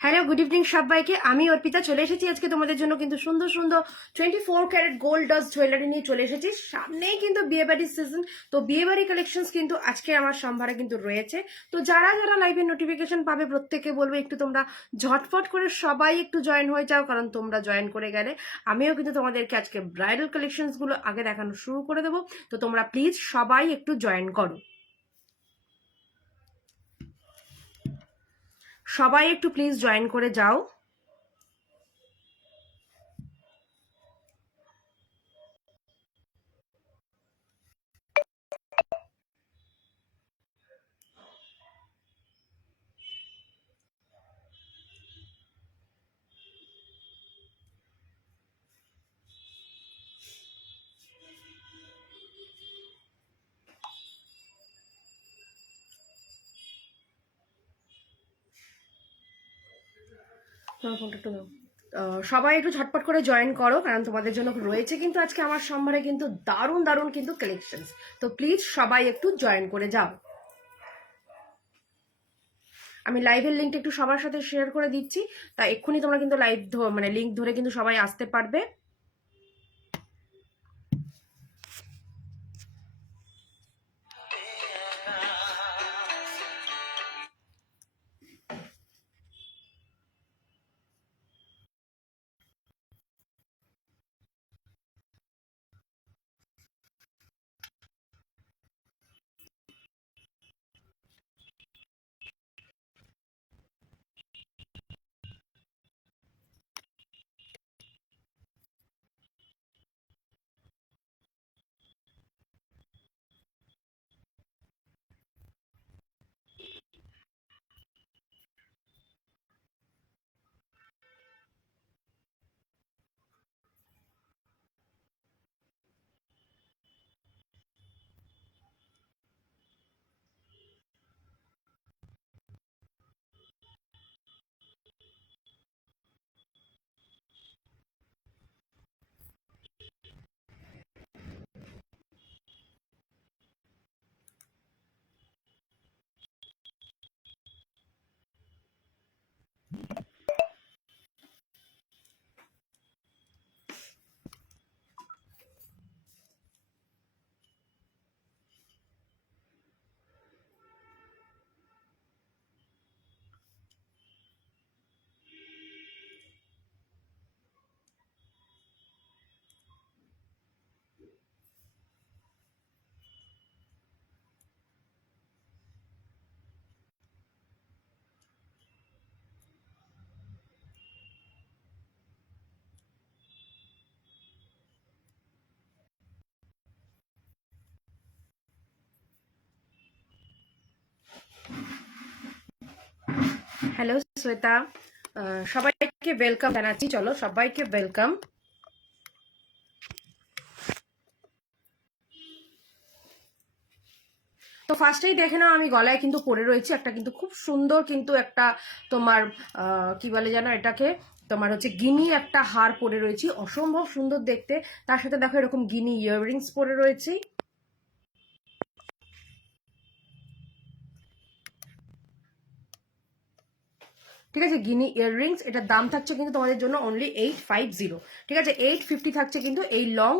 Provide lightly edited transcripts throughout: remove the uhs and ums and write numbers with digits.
Hello, good evening সবাইকে। আমি অর্পিতা চলে এসেছি আজকে তোমাদের জন্য কিন্তু সুন্দর সুন্দর 24 ক্যারেট গোল্ড ডাস জুয়েলারি নিয়ে চলে এসেছি। সামনেই কিন্তু বিয়েবাড়ির সিজন, তো বিয়েবাড়ি কালেকশনস কিন্তু আজকে আমার সম্ভারে কিন্তু রয়েছে। তো যারা যারা লাইভের নোটিফিকেশন পাবে প্রত্যেকে বলবো একটু তোমরা ঝটফট করে সবাই একটু জয়েন হয়ে যাও, কারণ তোমরা জয়েন করে গেলে আমিও কিন্তু তোমাদেরকে আজকে ব্রাইডাল কালেকশনস গুলো আগে দেখানো শুরু করে দেবো। তো তোমরা প্লিজ সবাই একটু জয়েন করো, সবাই একটু প্লিজ জয়েন করে যাও। তোমার ফোনটা একটু দাও। সবাই একটু ঝটপট করে জয়েন করো, কারণ তোমাদের জন্য রয়েছে কিন্তু আজকে আমার সম্ভারে কিন্তু দারুণ দারুণ কিন্তু কালেকশনস। তো প্লিজ সবাই একটু জয়েন করে যাও। আমি লাইভের লিঙ্কটা একটু সবার সাথে শেয়ার করে দিচ্ছি, তা এক্ষুনি তোমরা কিন্তু লাইভ মানে লিঙ্ক ধরে কিন্তু সবাই আসতে পারবে। হ্যালো শ্বেতা, সবাইকে ওয়েলকাম জানাচ্ছি। চলো সবাইকে ওয়েলকাম। তো ফার্স্টেই দেখে নাও, আমি গলায় কিন্তু পরে রয়েছি একটা কিন্তু খুব সুন্দর কিন্তু একটা তোমার কি বলে জানো এটাকে, তোমার হচ্ছে গিনি একটা হার পরে রয়েছি, অসম্ভব সুন্দর দেখতে। তার সাথে দেখো এরকম গিনি ইয়াররিংস পরে রয়েছি। ঠিক আছে, গিনি ইয়াররিংস, এটার দাম থাকছে কিন্তু তোমাদের জন্য অনলি 850। ঠিক আছে, 850 থাকছে কিন্তু এই লং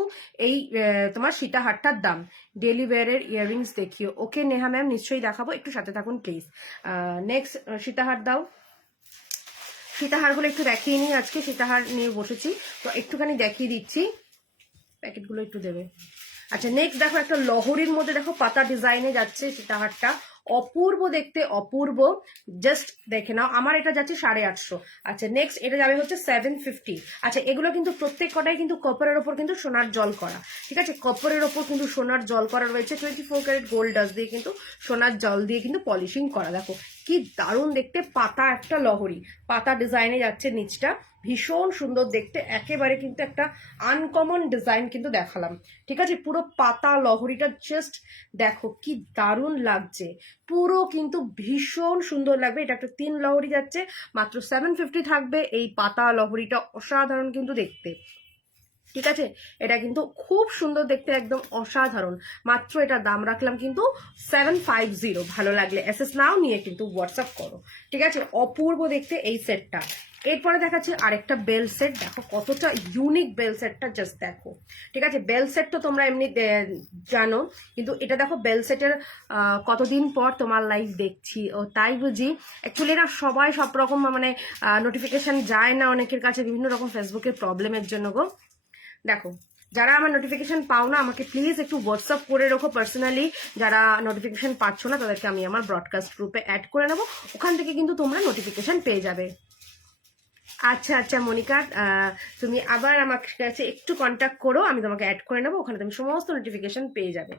এই তোমার সীতাহারটার দাম। ডেলি ওয়ারের ইয়াররিংস দেখিও। ওকে নেহা ম্যাম, নিশ্চয়ই দেখাবো, একটু সাথে থাকুন প্লিজ। নেক্সট সীতাহার দাও। সীতাহারগুলো একটু দেখিয়ে নিই, আজকে সীতাহার নিয়ে বসেছি তো একটুখানি দেখিয়ে দিচ্ছি। প্যাকেটগুলো একটু দেবে। আচ্ছা, নেক্সট দেখো একটা লহরির মধ্যে দেখো পাতা ডিজাইনে যাচ্ছে সীতাহারটা, অপূর্ব দেখতে, অপূর্ব। জাস্ট দেখে নাও, আমার এটা যাচ্ছে 850। আচ্ছা, নেক্সট এটা যাবে হচ্ছে 750। আচ্ছা, এগুলো কিন্তু প্রত্যেক কটাই কিন্তু কপারের ওপর কিন্তু সোনার জল করা। ঠিক আছে, কপারের ওপর কিন্তু সোনার জল করা রয়েছে। 24 ক্যারেট গোল্ড ডাস্ট দিয়ে কিন্তু সোনার জল দিয়ে কিন্তু পলিশিং করা। দেখো কি দারুণ দেখতে, পাতা একটা লহরি, পাতা ডিজাইনে যাচ্ছে নিচটা, ভীষণ সুন্দর দেখতে। একেবারে কিন্তু একটা আনকমন ডিজাইন কিন্তু দেখালাম। ঠিক আছে, পুরো পাতা লহরিটা জাস্ট দেখো কি দারুণ লাগছে, পুরো কিন্তু ভীষণ সুন্দর লাগবে। এটা একটা 3 লহরি যাচ্ছে, মাত্র 750 থাকবে এই পাতা লহরিটা, অসাধারণ কিন্তু দেখতে। ঠিক আছে, এটা কিন্তু খুব সুন্দর দেখতে, একদম অসাধারণ। মাত্র এটা দাম রাখলাম কিন্তু 750। ভালো লাগলে এসএস নাও নিয়ে কিন্তু হোয়াটসঅ্যাপ করো। ঠিক আছে, অপূর্ব দেখতে এই সেটটা। এরপরে দেখাচ্ছে আরেকটা বেল সেট, দেখো কতটা ইউনিক বেল সেটটা, জাস্ট দেখো। ঠিক আছে, বেল সেট তো তোমরা এমনি জানো, কিন্তু এটা দেখো বেল সেটের কতদিন পর তোমার লাইভ দেখছি, ও তাই বুঝি। অ্যাকচুয়ালি না সবাই সব রকম মানে নোটিফিকেশন যায় না অনেকের কাছে, বিভিন্ন রকম ফেসবুকের প্রবলেমের জন্য গো। দেখো, যারা আমার নোটিফিকেশন পাও না, আমাকে প্লিজ একটু হোয়াটসঅ্যাপ করে রাখো পার্সোনালি। যারা নোটিফিকেশন পাচ্ছ না তাদেরকে আমি আমার ব্রডকাস্ট গ্রুপে অ্যাড করে নেবো, ওখান থেকে কিন্তু তোমরা নোটিফিকেশন পেয়ে যাবে। আচ্ছা আচ্ছা মনিকা, তুমি আবার আমার কাছে একটু কন্ট্যাক্ট করো, আমি তোমাকে অ্যাড করে নেবো, ওখানে তুমি সমস্ত নোটিফিকেশন পেয়ে যাবে।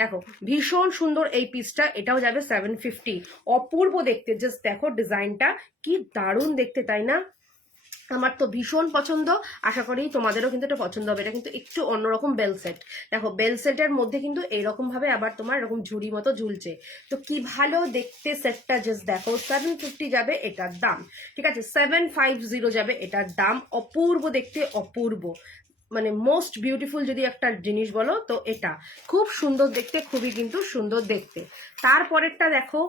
দেখো ভীষণ সুন্দর এই পিসটা, এটাও যাবে 750। অপূর্ব দেখতে, জাস্ট দেখো ডিজাইনটা কি দারুণ দেখতে, তাই না? আমার তো ভীষণ পছন্দ, আশা করি তোমাদেরও কিন্তু এটা পছন্দ হবে। এটা কিন্তু একটু অন্যরকম বেল সেট। দেখো বেল সেটের মধ্যে কিন্তু এইরকম ভাবে আবার তোমার এরকম ঝুড়ি মতো ঝুলছে, তো কি ভালো দেখতে সেটটা, জাস্ট দেখো। 750 যাবে এটার দাম, ঠিক আছে, 750 যাবে এটার দাম। অপূর্ব দেখতে, অপূর্ব, মানে মোস্ট বিউটিফুল যদি একটা জিনিস বলো তো এটা। খুব সুন্দর দেখতে, খুবই কিন্তু সুন্দর দেখতে। তারপরেরটা দেখো,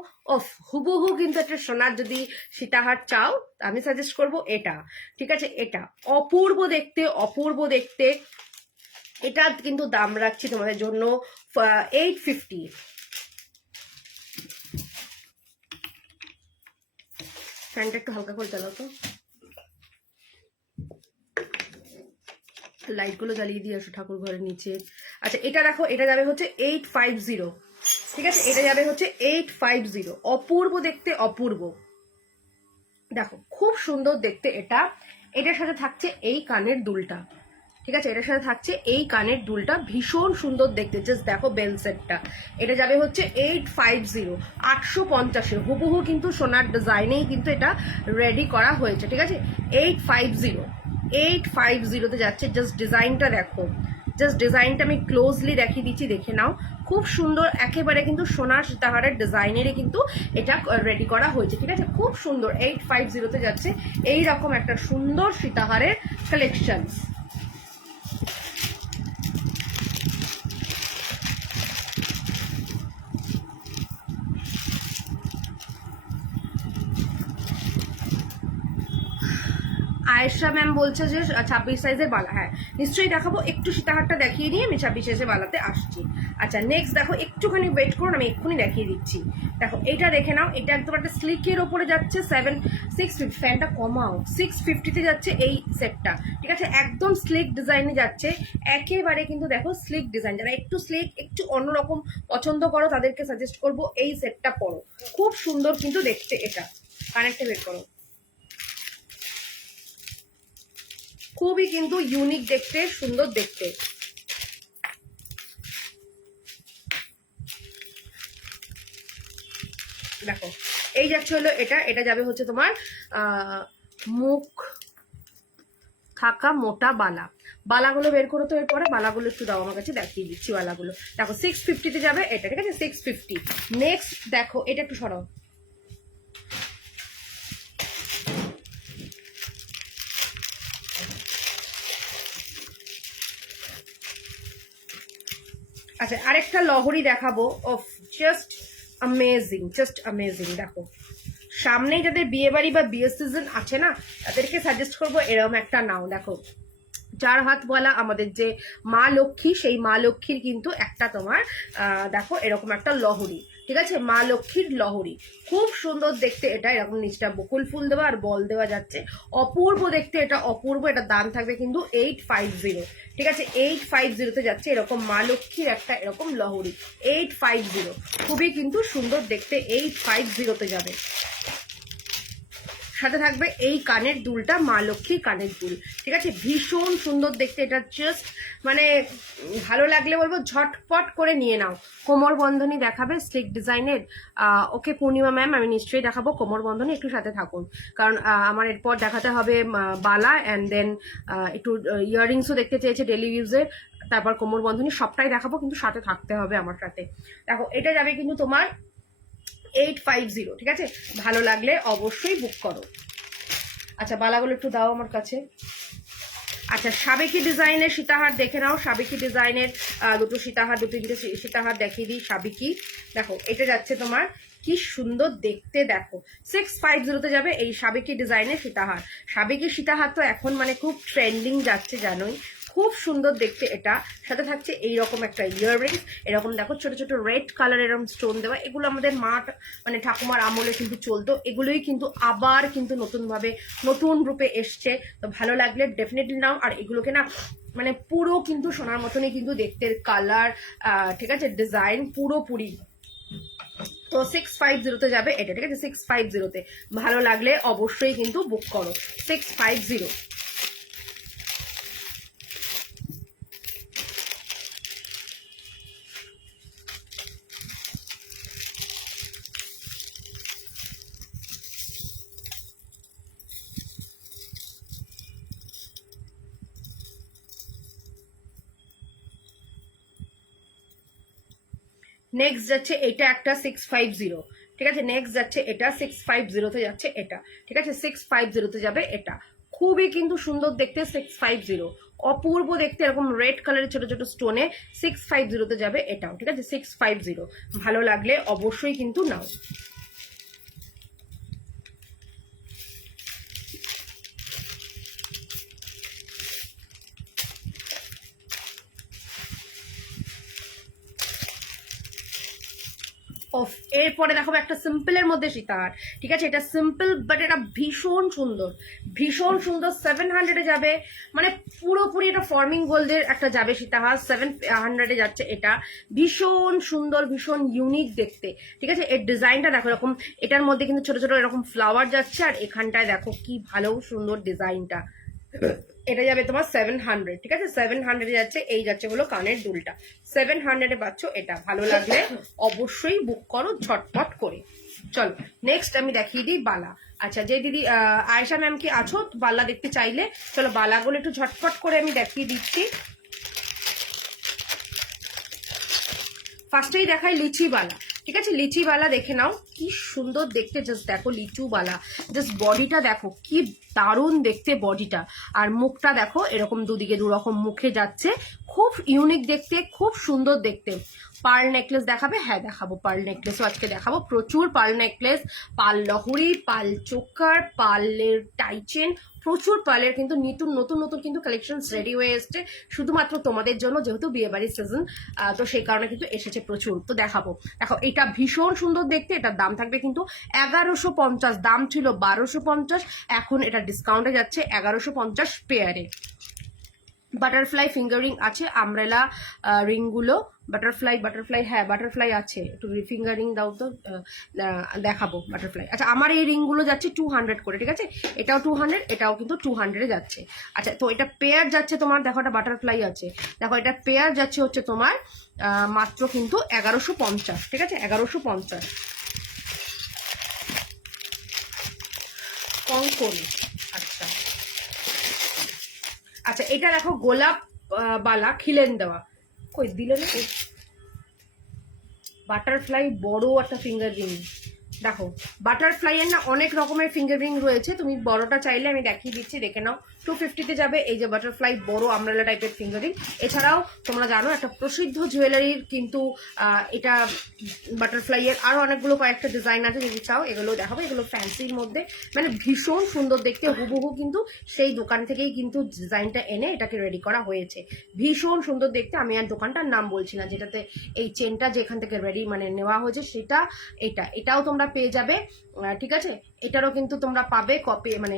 হুবহু কিন্তু একটা সোনার যদি সীতাহার চাও, আমি সাজেস্ট করব এটা। ঠিক আছে, এটা অপূর্ব দেখতে, অপূর্ব দেখতে। এটা কিন্তু দাম রাখছি তোমাদের জন্য 850। ফ্যানটা একটু হালকা করে চালাও তো, লাইট গুলো জ্বালিয়ে দিয়ে আসো ঠাকুর ঘরের নিচে। আচ্ছা এটা দেখো, এটা যাবে হচ্ছে 850। ঠিক আছে, এটা যাবে হচ্ছে 850। অপূর্ব দেখতে, অপূর্ব। দেখো খুব সুন্দর দেখতে এটা। এটার সাথে থাকছে এই কানের দুলটা। ঠিক আছে, এটার সাথে থাকছে এই কানের দুলটা, ভীষণ সুন্দর দেখতে, জাস্ট দেখো বেল সেটটা। এটা যাবে হচ্ছে 850, 850। হুবহু কিন্তু সোনার ডিজাইনেই কিন্তু এটা রেডি করা হয়েছে। ঠিক আছে, 850, 850-তে যাচ্ছে। জাস্ট ডিজাইনটা দেখো, জাস্ট ডিজাইনটা আমি ক্লোজলি দেখিয়ে দিচ্ছি, দেখে নাও। খুব সুন্দর, একেবারে কিন্তু সোনার সীতাহারের ডিজাইনেরই কিন্তু এটা রেডি করা হয়েছে। ঠিক আছে, খুব সুন্দর। 850-তে যাচ্ছে এইরকম একটা সুন্দর সীতাহারের কালেকশন। আয়েশা ম্যাম বলছে যে 26 সাইজের বালা, হ্যাঁ নিশ্চয়ই দেখাবো। একটু সীতাহারটা দেখিয়ে নিয়ে আমি 26 সাইজের বালাতে আসছি। আচ্ছা নেক্সট দেখো, একটুখানি ওয়েট করুন, আমি এক্ষুনি দেখিয়ে দিচ্ছি। দেখো এটা দেখে নাও, এটা একদম একটা স্লিকের ওপরে যাচ্ছে 650। ফ্যানটা কমাও, 650-তে যাচ্ছে এই সেটটা। ঠিক আছে, একদম স্লিক ডিজাইনে যাচ্ছে, একেবারে কিন্তু দেখো স্লিক ডিজাইন। যারা একটু স্লিক, একটু অন্যরকম পছন্দ করো, তাদেরকে সাজেস্ট করবো এই সেটটা পরো। খুব সুন্দর কিন্তু দেখতে এটা। কানেক্টে বের করো, খুবই কিন্তু ইউনিক দেখতে, সুন্দর দেখতে। দেখো এই যাচ্ছে হলো এটা, এটা যাবে হচ্ছে তোমার মুখ থাকা মোটা বালা। বালাগুলো বের করো তো, এরপরে বালাগুলো একটু দাও আমার কাছে, দেখিয়ে দিচ্ছি বালাগুলো। দেখো 650-তে যাবে এটা। ঠিক আছে, 650। নেক্সট দেখো, এটা একটু সরাও। আচ্ছা আরেকটা লহরি দেখাবো, of just amazing, just amazing. দেখো সামনেই যাদের বিয়ে বাড়ি বা বিয়ে সিজন আছে না, তাদেরকে সাজেস্ট করবো এরকম একটা নাও। দেখো 4 হাত বলা আমাদের যে মা লক্ষ্মী, সেই মা লক্ষ্মীর কিন্তু একটা তোমার দেখো এরকম একটা লহরি। ঠিক আছে, মা লক্ষ্মীর লহরি, খুব সুন্দর দেখতে এটা। এরকম নিচটা বকুল ফুল দেওয়া আর বল দেওয়া যাচ্ছে, অপূর্ব দেখতে এটা, অপূর্ব। এটা দাম থাকবে কিন্তু 850। ঠিক আছে, 850-তে যাচ্ছে এরকম মা লক্ষ্মীর একটা এরকম লহরি, 850। খুবই কিন্তু সুন্দর দেখতে, 850-তে যাবে। সাথে থাকবে এই কানের দুলটা, মা লক্ষ্মীর কানের দুল। ঠিক আছে, ভীষণ সুন্দর দেখতে এটা, জাস্ট মানে ভালো লাগলে বলবো ঝটপট করে নিয়ে নাও। কোমর বন্ধনী দেখাবে স্লিক ডিজাইনের। ওকে পূর্ণিমা ম্যাম, আমি নিশ্চয়ই দেখাবো কোমর বন্ধনী, একটু সাথে থাকুন, কারণ আমার এরপর দেখাতে হবে বালা, অ্যান্ড দেন একটু ইয়াররিংসও দেখতে চেয়েছে ডেলি ইউজের, তারপর কোমর বন্ধনী, সবটাই দেখাবো, কিন্তু সাথে থাকতে হবে আমার সাথে। দেখো এটা যাবে কিন্তু তোমার 850। ঠিক আছে, ভালো লাগলে অবশ্যই বুক করো। আচ্ছা বালাগুলো একটু দাও আমার কাছে। আচ্ছা সাবেকি ডিজাইনের সীতাহার দেখে নাও, সাবেকি ডিজাইনের দুটো সীতাহার, দু তিনটে সীতাহার দেখিয়ে দিই। সাবেকি দেখো, এটা যাচ্ছে তোমার কি সুন্দর দেখতে, দেখো 650 যাবে এই সাবেকি ডিজাইনের সীতাহার। সাবেকি সীতাহার তো এখন মানে খুব ট্রেন্ডিং যাচ্ছে জানোই, খুব সুন্দর দেখতে এটা। সাথে থাকছে এইরকম একটা ইয়াররিংস, এরকম দেখো ছোট ছোট রেড কালার এরকম স্টোন দেওয়া। এগুলো আমাদের মা মানে ঠাকুমার আমলে কিন্তু চলতো, এগুলোই কিন্তু আবার কিন্তু নতুনভাবে নতুন রূপে এসছে। তো ভালো লাগলে ডেফিনেটলি নাও। আর এগুলোকে না মানে পুরো কিন্তু সোনার মতনই কিন্তু দেখতে, কালার ঠিক আছে, ডিজাইন পুরোপুরি। তো 650 যাবে এটা, ঠিক আছে 650। ভালো লাগলে অবশ্যই কিন্তু বুক করো 650। নেক্সট যাচ্ছে এটা একটা 650, ঠিক আছে। নেক্সট যাচ্ছে এটা 650 যাচ্ছে এটা, ঠিক আছে 650 যাবে এটা। খুবই কিন্তু সুন্দর দেখতে 650, অপূর্ব দেখতে, এরকম রেড কালারের ছোট ছোট স্টোনে 650 যাবে এটাও, ঠিক আছে 650। ভালো লাগলে অবশ্যই কিন্তু নাও। এরপরে দেখাবো একটা সিম্পলের মধ্যে সীতাহার, ঠিক আছে। এটা সিম্পল বাট এটা ভীষণ সুন্দর, ভীষণ সুন্দর। 700 যাবে, মানে পুরোপুরি এটা ফর্মিং গোল্ডের একটা যাবে সীতাহার, 700 যাচ্ছে এটা। ভীষণ সুন্দর, ভীষণ ইউনিক দেখতে, ঠিক আছে। এর ডিজাইনটা দেখো এরকম, এটার মধ্যে কিন্তু ছোট ছোট এরকম ফ্লাওয়ার যাচ্ছে, আর এখানটায় দেখো কি ভালো সুন্দর ডিজাইনটা। এটা যাবে তোমার 700, ঠিক আছে 700 যাচ্ছে। এই যাচ্ছে হলো কানের দুলটা, 700 পাচ্ছ এটা। ভালো লাগলে অবশ্যই বুক করো ঝটপট করে। চলো নেক্সট আমি দেখিয়ে দিই বালা। আচ্ছা যে দিদি আয়েশা ম্যাম কি আছো বালা দেখতে চাইলে, চলো বালাগুলো একটু ঝটপট করে আমি দেখিয়ে দিচ্ছি। ফার্স্টেই দেখাই লিচি বালা, ঠিক আছে। লিচি বালা দেখে নাও কি সুন্দর দেখতে, জাস্ট দেখো লিচু বালা, জাস্ট বডিটা দেখো কি দারুণ দেখতে বডিটা। আর মুখটা দেখো এরকম দুদিকে দুরকম মুখে যাচ্ছে, খুব ইউনিক দেখতে, খুব সুন্দর দেখতে। পার্ল নেকলেস দেখাবে, হ্যাঁ দেখাবো, পার্ল নেকলেসও আজকে দেখাবো। প্রচুর পার্ল নেকলেস, পার্ল লহরি, পার্ল চোকার, পার্লের টাইচেন, প্রচুর পার্লের কিন্তু নতুন নতুন নতুন কিন্তু কালেকশন রেডি হয়ে এসছে শুধুমাত্র তোমাদের জন্য, যেহেতু বিয়ে বাড়ির সিজন, তো সেই কারণে কিন্তু এসেছে প্রচুর। তো দেখাবো, দেখো এটা ভীষণ সুন্দর দেখতে। এটার দাম থাকবে কিন্তু 1150, দাম ছিল 1250, এখন এটা ডিসকাউন্টে যাচ্ছে 1150 পেয়ারে। বাটারফ্লাই ফিঙ্গারিং আছে, আমরেলা রিংগুলো বাটারফ্লাই হ্যাঁ বাটারফ্লাই আছে, একটু ফিঙ্গারিং দাও তো দেখাবো বাটারফ্লাই। আচ্ছা আমার এই রিংগুলো যাচ্ছে 200 করে, ঠিক আছে। এটাও 200, এটাও কিন্তু 200 যাচ্ছে। আচ্ছা তো এটা পেয়ার যাচ্ছে তোমার, দেখো এটা বাটারফ্লাই আছে, দেখো এটা পেয়ার যাচ্ছে হচ্ছে তোমার মাত্র কিন্তু 1150, ঠিক আছে 1150। কঙ্কন, আচ্ছা আচ্ছা এটা দেখো গোলাপ বালা খিলেন দেওয়া, কই দিল না, বাটারফ্লাই বড় একটা ফিঙ্গার রিং। দেখো বাটারফ্লাই এর না অনেক রকমের ফিঙ্গার রিং রয়েছে, তুমি বড়টা চাইলে আমি দেখিয়ে দিচ্ছি, দেখে নাও। 250 যাবে এই যে বাটারফ্লাই বড় আমরেলা টাইপের ফিঙ্গার রিং। এছাড়াও তোমরা জানো একটা প্রসিদ্ধ জুয়েলারির কিন্তু এটা বাটারফ্লাই এর আরো অনেকগুলো কয়েকটা ডিজাইন আছে, যদি চাও এগুলো দেখাবো। এগুলো ফ্যান্সির মধ্যে মানে ভীষণ সুন্দর দেখতে, হুবহু কিন্তু সেই দোকান থেকেই কিন্তু ডিজাইনটা এনে এটাকে রেডি করা হয়েছে, ভীষণ সুন্দর দেখতে। আমি আর দোকানটার নাম বলছি না, যেটাতে এই চেনটা যেখান থেকে রেডি মানে নেওয়া হয়েছে সেটা, এটাও তোমরা পেয়ে যাবে, ঠিক আছে। এটারও কিন্তু তোমরা পাবে কপি মানে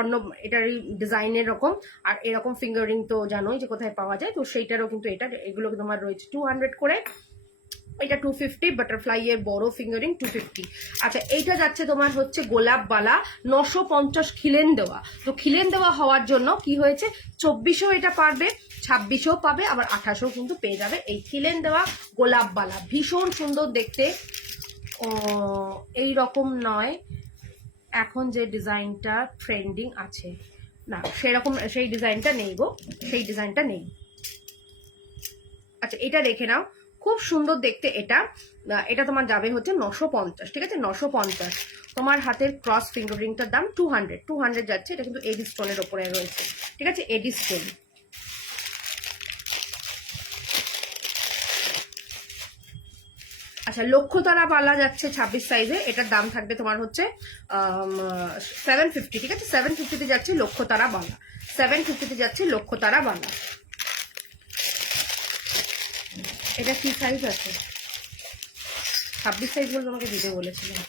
অন্য এটারই ডিজাইনের রকম। আর এরকম ফিঙ্গার রিং তো জানোই যে কোথায় পাওয়া যায়, তো সেইটারও কিন্তু এগুলো তোমার রয়েছে 200 করে, এটা 250। বাটারফ্লাই এর বড় ফিঙ্গারিং 250। আচ্ছা এইটা যাচ্ছে তোমার হচ্ছে গোলাপ বালা 950 খিলেন দেওয়া। তো খিলেন দেওয়া হওয়ার জন্য কি হয়েছে, 2400 এটা পারবে, 2600 পাবে, আবার 2800 কিন্তু পেয়ে যাবে এই খিলেন দেওয়া গোলাপ বালা। ভীষণ সুন্দর দেখতে, এই রকম নয়, এখন যে ডিজাইনটা ট্রেন্ডিং আছে না সেরকম, সেই ডিজাইনটা নেই গো, সেই ডিজাইনটা নেই। আচ্ছা এটা দেখে নাও, খুব সুন্দর দেখতে এটা। এটা তোমার যাবে হচ্ছে 950, ঠিক আছে 950। তোমার হাতের ক্রস ফিঙ্গার রিংটার দাম 200 যাচ্ছে। এটা কিন্তু এডি স্টোনের ওপরে রয়েছে, ঠিক আছে, এডি স্টোন। আচ্ছা, লক্ষ্যতারা বালা যাচ্ছে 26 সাইজে, এটার দাম থাকবে তোমার হচ্ছে 750, ঠিক আছে, 750-তে যাচ্ছে লক্ষ্যতারা বালা, 750-তে যাচ্ছে লক্ষ্যতারা বালা। এটা কি সাইজ আছে? 26 সাইজ বলে তোমাকে দিতে বলেছিলাম।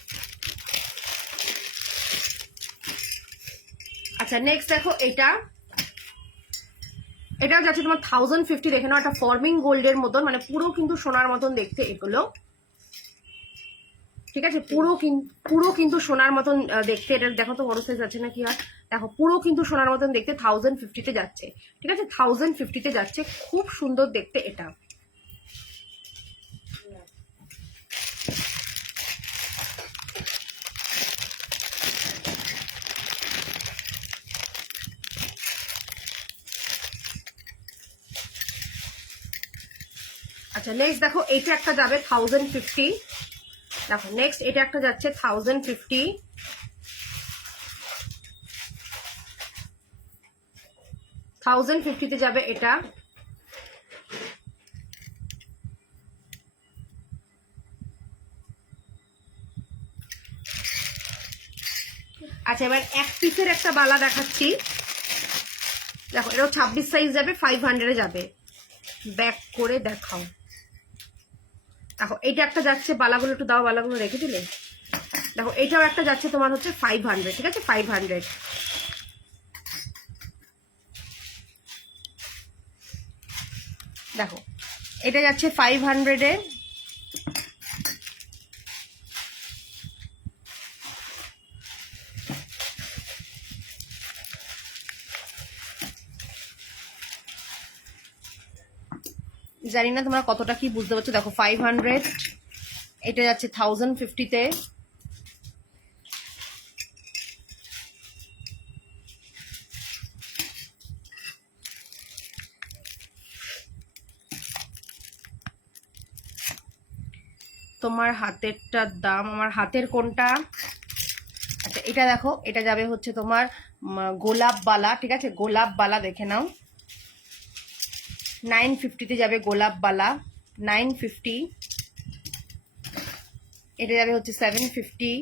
আচ্ছা, নেক্সট দেখো এটাও যাচ্ছে তোমার 1050, দেখে নাও, একটা ফর্মিং গোল্ডের মতন, মানে পুরো কিন্তু সোনার মতন দেখতে এগুলো, ঠিক আছে, পুরো কিন্তু সোনার মতন দেখতে। এটা দেখো তো বড় সাইজ আছে নাকি, আর দেখো পুরো কিন্তু সোনার মতন দেখতে, 1050-তে যাচ্ছে, ঠিক আছে, 1050-তে যাচ্ছে। খুব সুন্দর দেখতে এটা। আচ্ছা, নেক্সট দেখো এটা একটা যাবে 1050। দেখো নেক্সট এটা একটা যাচ্ছে 1050, 1050-তে যাবে এটা। আচ্ছা, এবার এক পিসের একটা বালা দেখাচ্ছি। দেখো এটাও 26 সাইজ যাবে, 500-এ যাবে। ব্যাক করে দেখাও। দেখো এটা একটা যাচ্ছে, বালাগুলো একটু দাও, বালাগুলো রেখে দিলে। দেখো এটাও একটা যাচ্ছে তোমার হচ্ছে 500, ঠিক আছে, 500। দেখো এটা যাচ্ছে 500-এ। জানি না তোমরা কতটা কি বুঝতে পারছো। দেখো 500, এটা যাচ্ছে 1050-তে। তোমার হাতেরটার দাম, আমার হাতের কোনটা? আচ্ছা, এটা দেখো, এটা যাবে হচ্ছে তোমার গোলাপ বালা, ঠিক আছে, গোলাপ বালা দেখে নাও, 950-তে যাবে গোলাপ বালা, 950। এটা যাবে হচ্ছে 750।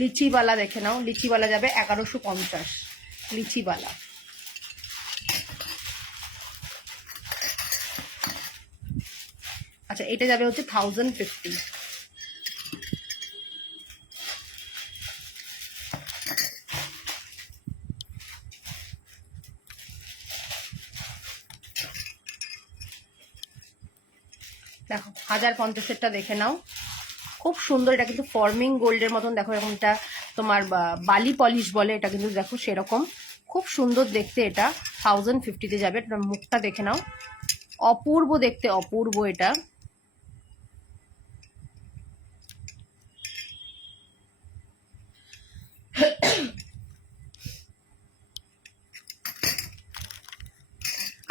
লিচিবালা দেখে নাও, লিচিবালা যাবে 1150, লিচিবালা। আচ্ছা, এটা যাবে হচ্ছে 1050। দেখো 1050-এরটা দেখে নাও, খুব সুন্দর। এটা কিন্তু ফর্মিং গোল্ডের মতন, দেখো এখন এটা তোমার বালি পলিশ বলে, এটা কিন্তু দেখো সেরকম খুব সুন্দর দেখতে। এটা 1050-তে যাবে। এটা মুখটা দেখে নাও, অপূর্ব দেখতে, অপূর্ব এটা।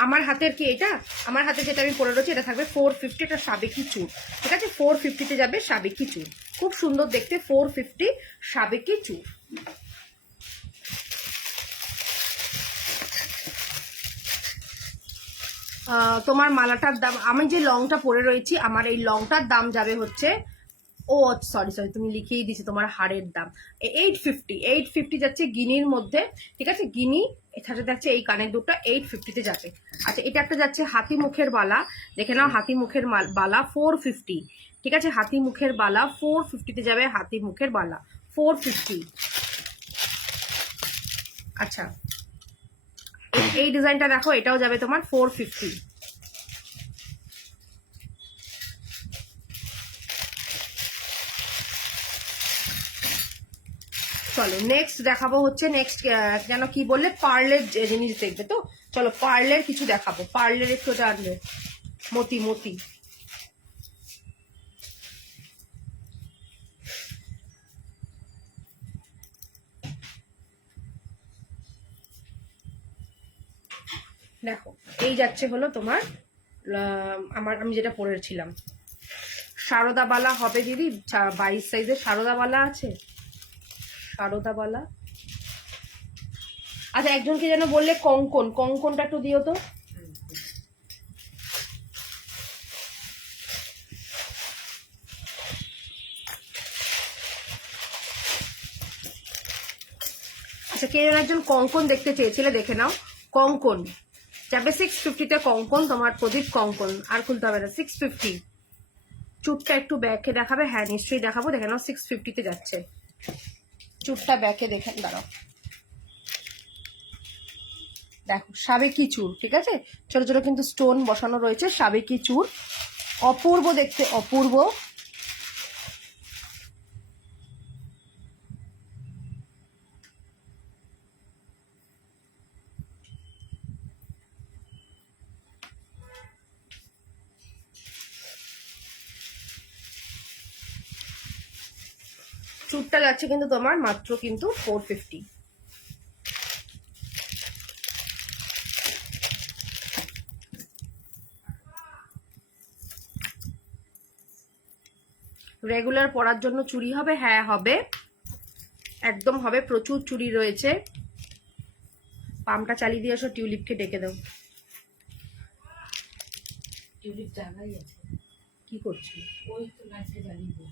আমার হাতের কি এটা, আমার হাতে যেটা আমি পরে রয়েছি, এটা থাকবে 450, এটা সাবেকি চুর, ঠিক আছে, 450-তে যাবে সাবেকি চুর, খুব সুন্দর দেখতে, 450 সাবেকি চুর। তোমার মালাটার দাম, আমি যে লংটা পরে রয়েছি, আমার এই লংটার দাম যাবে হচ্ছে, ও সরি সরি, তুমি লিখেই দিছি তোমার হারের দাম 850 যাচ্ছে গিনির মধ্যে, ঠিক আছে, গিনি। এখানে যাচ্ছে এই কানের দুটো 850-তে যাবে। আচ্ছা, এটা একটা যাচ্ছে হাতি মুখের বালা, দেখে নাও, হাতি মুখের বালা 450, ঠিক আছে, হাতি মুখের বালা 450-তে যাবে, হাতি মুখের বালা 450। আচ্ছা, এই ডিজাইনটা দেখো, এটাও যাবে তোমার 450। চলো নেক্সট দেখাবো হচ্ছে, নেক্সট যেন কি বললে, পার্লের জিনিস দেখবে তো, চলো পার্লের কিছু দেখাবো। পার্লের একটু জানলে, মতি মতি, দেখো এই যাচ্ছে হলো তোমার আমি যেটা পরেছিলাম সারদাবালা হবে দিদি, 22 সাইজের সারদাবালা আছে, সারদাবালা। আচ্ছা একজনকে যেন বললে কঙ্কন, কঙ্কনটা একটু দিও তো। আচ্ছা কে যেন একজন কঙ্কন দেখতে চেয়েছিলে, দেখে নাও কঙ্কন যাবে 650-তে, কঙ্কন তোমার প্রদীপ কঙ্কন, আর খুলতে হবে না। 650 চুটটা একটু ব্যাকে দেখাবে, হ্যাঁ নিশ্চয়ই দেখাবো, দেখে নাও 650-তে যাচ্ছে চুটটা, ব্যাকে দেখে দাঁড়াও। দেখো সাবেকি চুর, ঠিক আছে, ছোট ছোট কিন্তু স্টোন বসানো রয়েছে, সাবেকি চুর, অপূর্ব দেখতে, অপূর্ব। চুরটা যাচ্ছে কিন্তু তোমার মাত্র কিন্তু 450। রেগুলার পরার জন্য চুড়ি হবে, হ্যাঁ হবে, একদম হবে, প্রচুর চুড়ি রয়েছে। পামটা চালিয়ে দিয়ে এসো, টিউলিপকে ডেকে দাও। টিউলিপ জায়গায় আছে, কি করছি? ওই তো লাইটটা জ্বালিয়ে।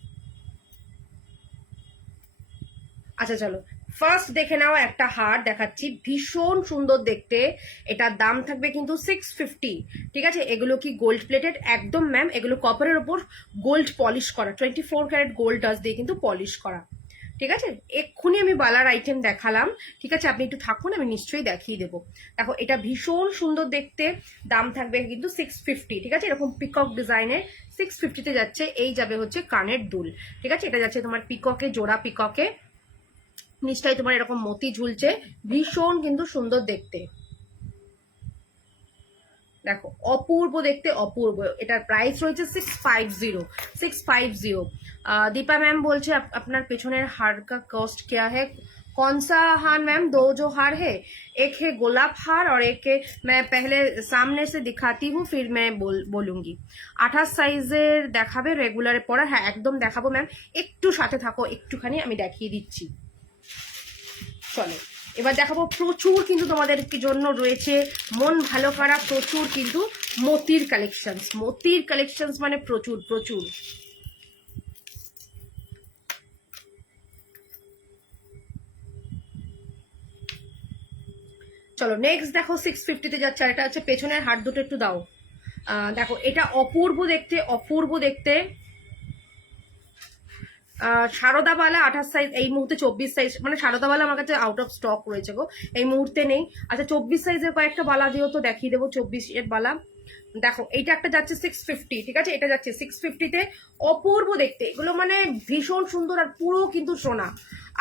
আচ্ছা চলো ফার্স্ট দেখে নাও, একটা হার দেখাচ্ছি, ভীষণ সুন্দর দেখতে, এটার দাম থাকবে কিন্তু 650, ঠিক আছে। এগুলো কি গোল্ড প্লেটেড? একদম ম্যাম, এগুলো কপারের ওপর গোল্ড পলিশ করা, 24 ক্যারেট গোল্ড ডাস্ট দিয়ে কিন্তু পলিশ করা, ঠিক আছে। এক্ষুনি আমি বালার আইটেম দেখালাম, ঠিক আছে, আপনি একটু থাকুন, আমি নিশ্চয়ই দেখিয়ে দেবো। দেখো এটা ভীষণ সুন্দর দেখতে, দাম থাকবে কিন্তু 650, ঠিক আছে, এরকম পিকক ডিজাইনের 650-তে যাচ্ছে। এই যাবে হচ্ছে কানের দুল, ঠিক আছে, এটা যাচ্ছে তোমার পিককে, জোড়া পিককে, নিচটাই তোমার এরকম মতি ঝুলছে, ভীষণ কিন্তু সুন্দর দেখতে, দেখো অপূর্ব দেখতে, অপূর্ব। এটার প্রাইস রয়েছে 650। দীপা ম্যাম বলছে আপনার পেছনের হার কা কস্ট क्या है? कौन सा हार मैम? दो जो हार है, एक है गोलाप हार और एक है, मैं पहले सामने से दिखाती हूँ फिर मैं बोलूंगी। 28 সাইজের দেখাবে রেগুলারে পরা? হ্যাঁ একদম দেখাবো ম্যাম, একটু সাথে থাকো, একটুখানি আমি দেখিয়ে দিচ্ছি। চলো এবার দেখাবো, প্রচুর কিন্তু তোমাদের জন্য রয়েছে মন ভালো করা, প্রচুর কিন্তু মতির কালেকশনস, মতির কালেকশনস মানে প্রচুর প্রচুর। চলো নেক্সট দেখো 650-তে যাচ্ছে, আর এটা হচ্ছে পেছনের হাত দুটো একটু দাও। দেখো এটা অপূর্ব দেখতে, অপূর্ব দেখতে, সারদাবালা 28 সাইজ, এই মুহূর্তে 24 সাইজ, মানে সারদাবালা আমার কাছে আউট অফ স্টক রয়েছে গো, এই মুহূর্তে নেই। আচ্ছা 24 সাইজের কয়েকটা বালা দিও তো, দেখিয়ে দেবো 24 এর বালা। দেখো এইটা একটা যাচ্ছে 650, ঠিক আছে, এটা যাচ্ছে 650-তে, অপূর্ব দেখতে, এগুলো মানে ভীষণ সুন্দর, আর পুরো কিন্তু সোনা।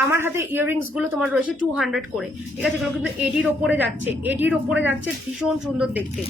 আমার হাতে ইয়াররিংস গুলো তোমার রয়েছে 200 করে, ঠিক আছে, এগুলো কিন্তু এডির ওপরে যাচ্ছে, এডির ওপরে যাচ্ছে, ভীষণ সুন্দর দেখতে।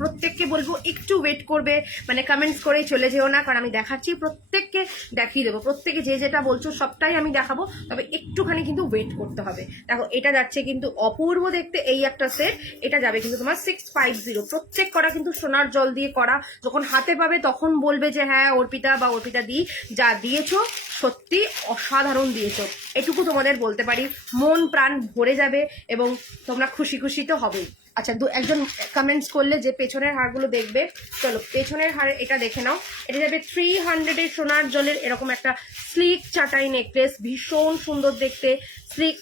প্রত্যেককে বলবো একটু ওয়েট করবে, মানে কমেন্টস করেই চলে যেও না, কারণ আমি দেখাচ্ছি, প্রত্যেককে দেখিয়ে দেবো, প্রত্যেকে যে যেটা বলছো সবটাই আমি দেখাবো, তবে একটুখানি কিন্তু ওয়েট করতে হবে। দেখো এটা যাচ্ছে কিন্তু অপূর্ব দেখতে, এই একটা সেট, এটা যাবে কিন্তু তোমার 650। প্রত্যেক করা কিন্তু সোনার জল দিয়ে করা, যখন হাতে পাবে তখন বলবে যে হ্যাঁ অর্পিতা বা অর্পিতা দি যা দিয়েছো সত্যি অসাধারণ দিয়েছো, এটুকু তোমাদের বলতে পারি, মন প্রাণ ভরে যাবে এবং তোমরা খুশি খুশি তো হবেই। আচ্ছা একজন কমেন্টস করলে যে পেছনের হারগুলো দেখবে, চলো পেছনের হার এটা দেখে নাও, এটা যাবে 300-এর সোনার জলের এরকম একটা স্লিক চাটাই নেকলেস, ভীষণ সুন্দর দেখতে স্লিক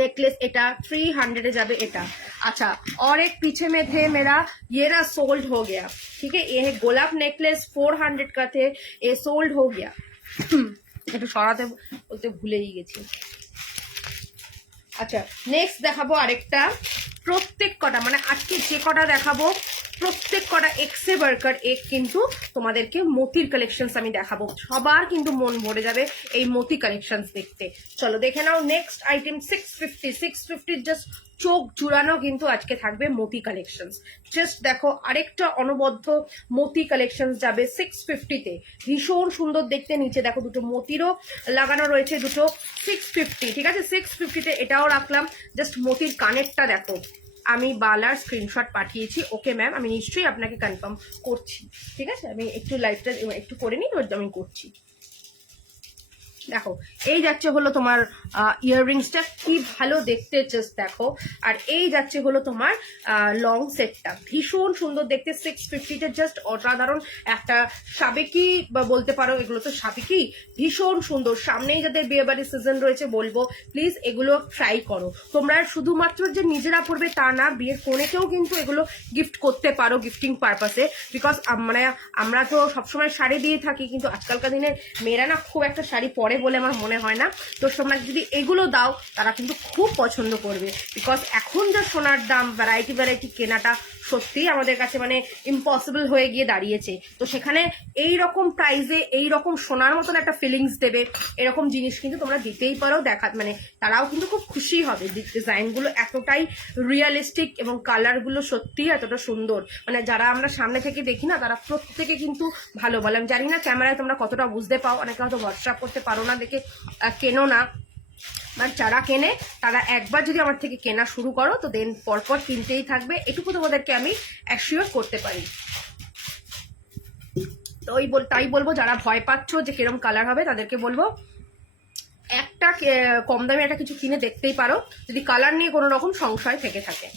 नेकलेस, এটা 300 যাবে এটা। अच्छा और एक पीछे में थे मेरा, ये ना सोल्ड हो गया, ठीक है, ये है गोलाप नेकलेस 400 का थे, ये सोल्ड हो गया। একটু সরাতে বলতে ভুলেই গেছি। আচ্ছা নেক্সট দেখাবো আরেকটা, প্রত্যেক কটা মানে আজকে যে কটা দেখাবো প্রত্যেক কটা এক্সে বার্কার এক কিন্তু তোমাদেরকে মতির কালেকশনস আমি দেখাবো, সবার কিন্তু মন ভরে যাবে এই মতি কালেকশনস দেখতে। চলো দেখে নাও নেক্সট আইটেম 650 জাস্ট চোখ জুড়ানো কিন্তু আজকে থাকবে মতি কালেকশনস। জাস্ট দেখো আরেকটা অনবদ্য মতি কালেকশনস যাবে 650-তে, ভীষণ সুন্দর দেখতে, নিচে দেখো দুটো মতিরও লাগানো রয়েছে, দুটো 650, ঠিক আছে, 650-তে এটাও রাখলাম। জাস্ট মতির কানেরটা দেখো, আমি বালার স্ক্রিনশট পাঠিয়েছি। ওকে ম্যাম, আমি নিশ্চয়ই আপনাকে কনফার্ম করছি। ঠিক আছে, আমি একটু লাইভটা একটু করে নিই, আমি করছি। দেখো এই যাচ্ছে হলো তোমার ইয়াররিংসটা, কি ভালো দেখতে, জাস্ট দেখো। আর এই যাচ্ছে হলো তোমার লং সেটটা, ভীষণ সুন্দর দেখতে। 650-তে জাস্ট অসাধারণ একটা সাবেকি বা বলতে পারো, এগুলো তো সাবেকি, ভীষণ সুন্দর। সামনেই যাদের বিয়ে বাড়ির সিজন রয়েছে বলবো প্লিজ এগুলো ট্রাই করো তোমরা। শুধুমাত্র যে নিজেরা পড়বে তা না, বিয়ের কোণেকেও কিন্তু এগুলো গিফট করতে পারো গিফটিং পারপাসে। বিকজ আমরা তো সবসময় শাড়ি দিয়ে থাকি, কিন্তু আজকালকার দিনে মেয়েরা না খুব একটা শাড়ি পরে বলে আমার মনে হয় না। তো তোমরা যদি এগুলো দাও তারা কিন্তু খুব পছন্দ করবে। বিকজ এখন যা সোনার দাম, ভ্যারাইটি কেনাটা সত্যিই আমাদের কাছে মানে ইম্পসিবল হয়ে গিয়ে দাঁড়িয়েছে। তো সেখানে এই রকম প্রাইসে এই রকম সোনার মতন একটা ফিলিংস দেবে এরকম জিনিস কিন্তু তোমরা দিতেই পারো। মানে তারাও কিন্তু খুব খুশি হবে। ডিজাইনগুলো এতটাই রিয়েলিস্টিক এবং কালারগুলো সত্যিই এতটা সুন্দর, মানে যারা আমরা সামনে থেকে দেখি না তারা প্রত্যেকে কিন্তু ভালো বলে। আমি জানি না ক্যামেরায় তোমরা কতটা বুঝতে পাও, অনেকে হয়তো হোয়াটসঅ্যাপ করতে পারো না দেখে কেনো না, বাট যারা কেনে তারা একবার যদি আমার থেকে কেনা শুরু করো তো দেন পরপর কিনতেই থাকবে, এটুকু তোমাদেরকে আমি অ্যাসিওর করতে পারি। তো তাই বলবো যারা ভয় পাচ্ছ যে কিরম কালার হবে তাদেরকে বলবো একটা কম দামে একটা কিছু কিনে দেখতেই পারো যদি কালার নিয়ে কোনো রকম সংশয় থেকে থাকে।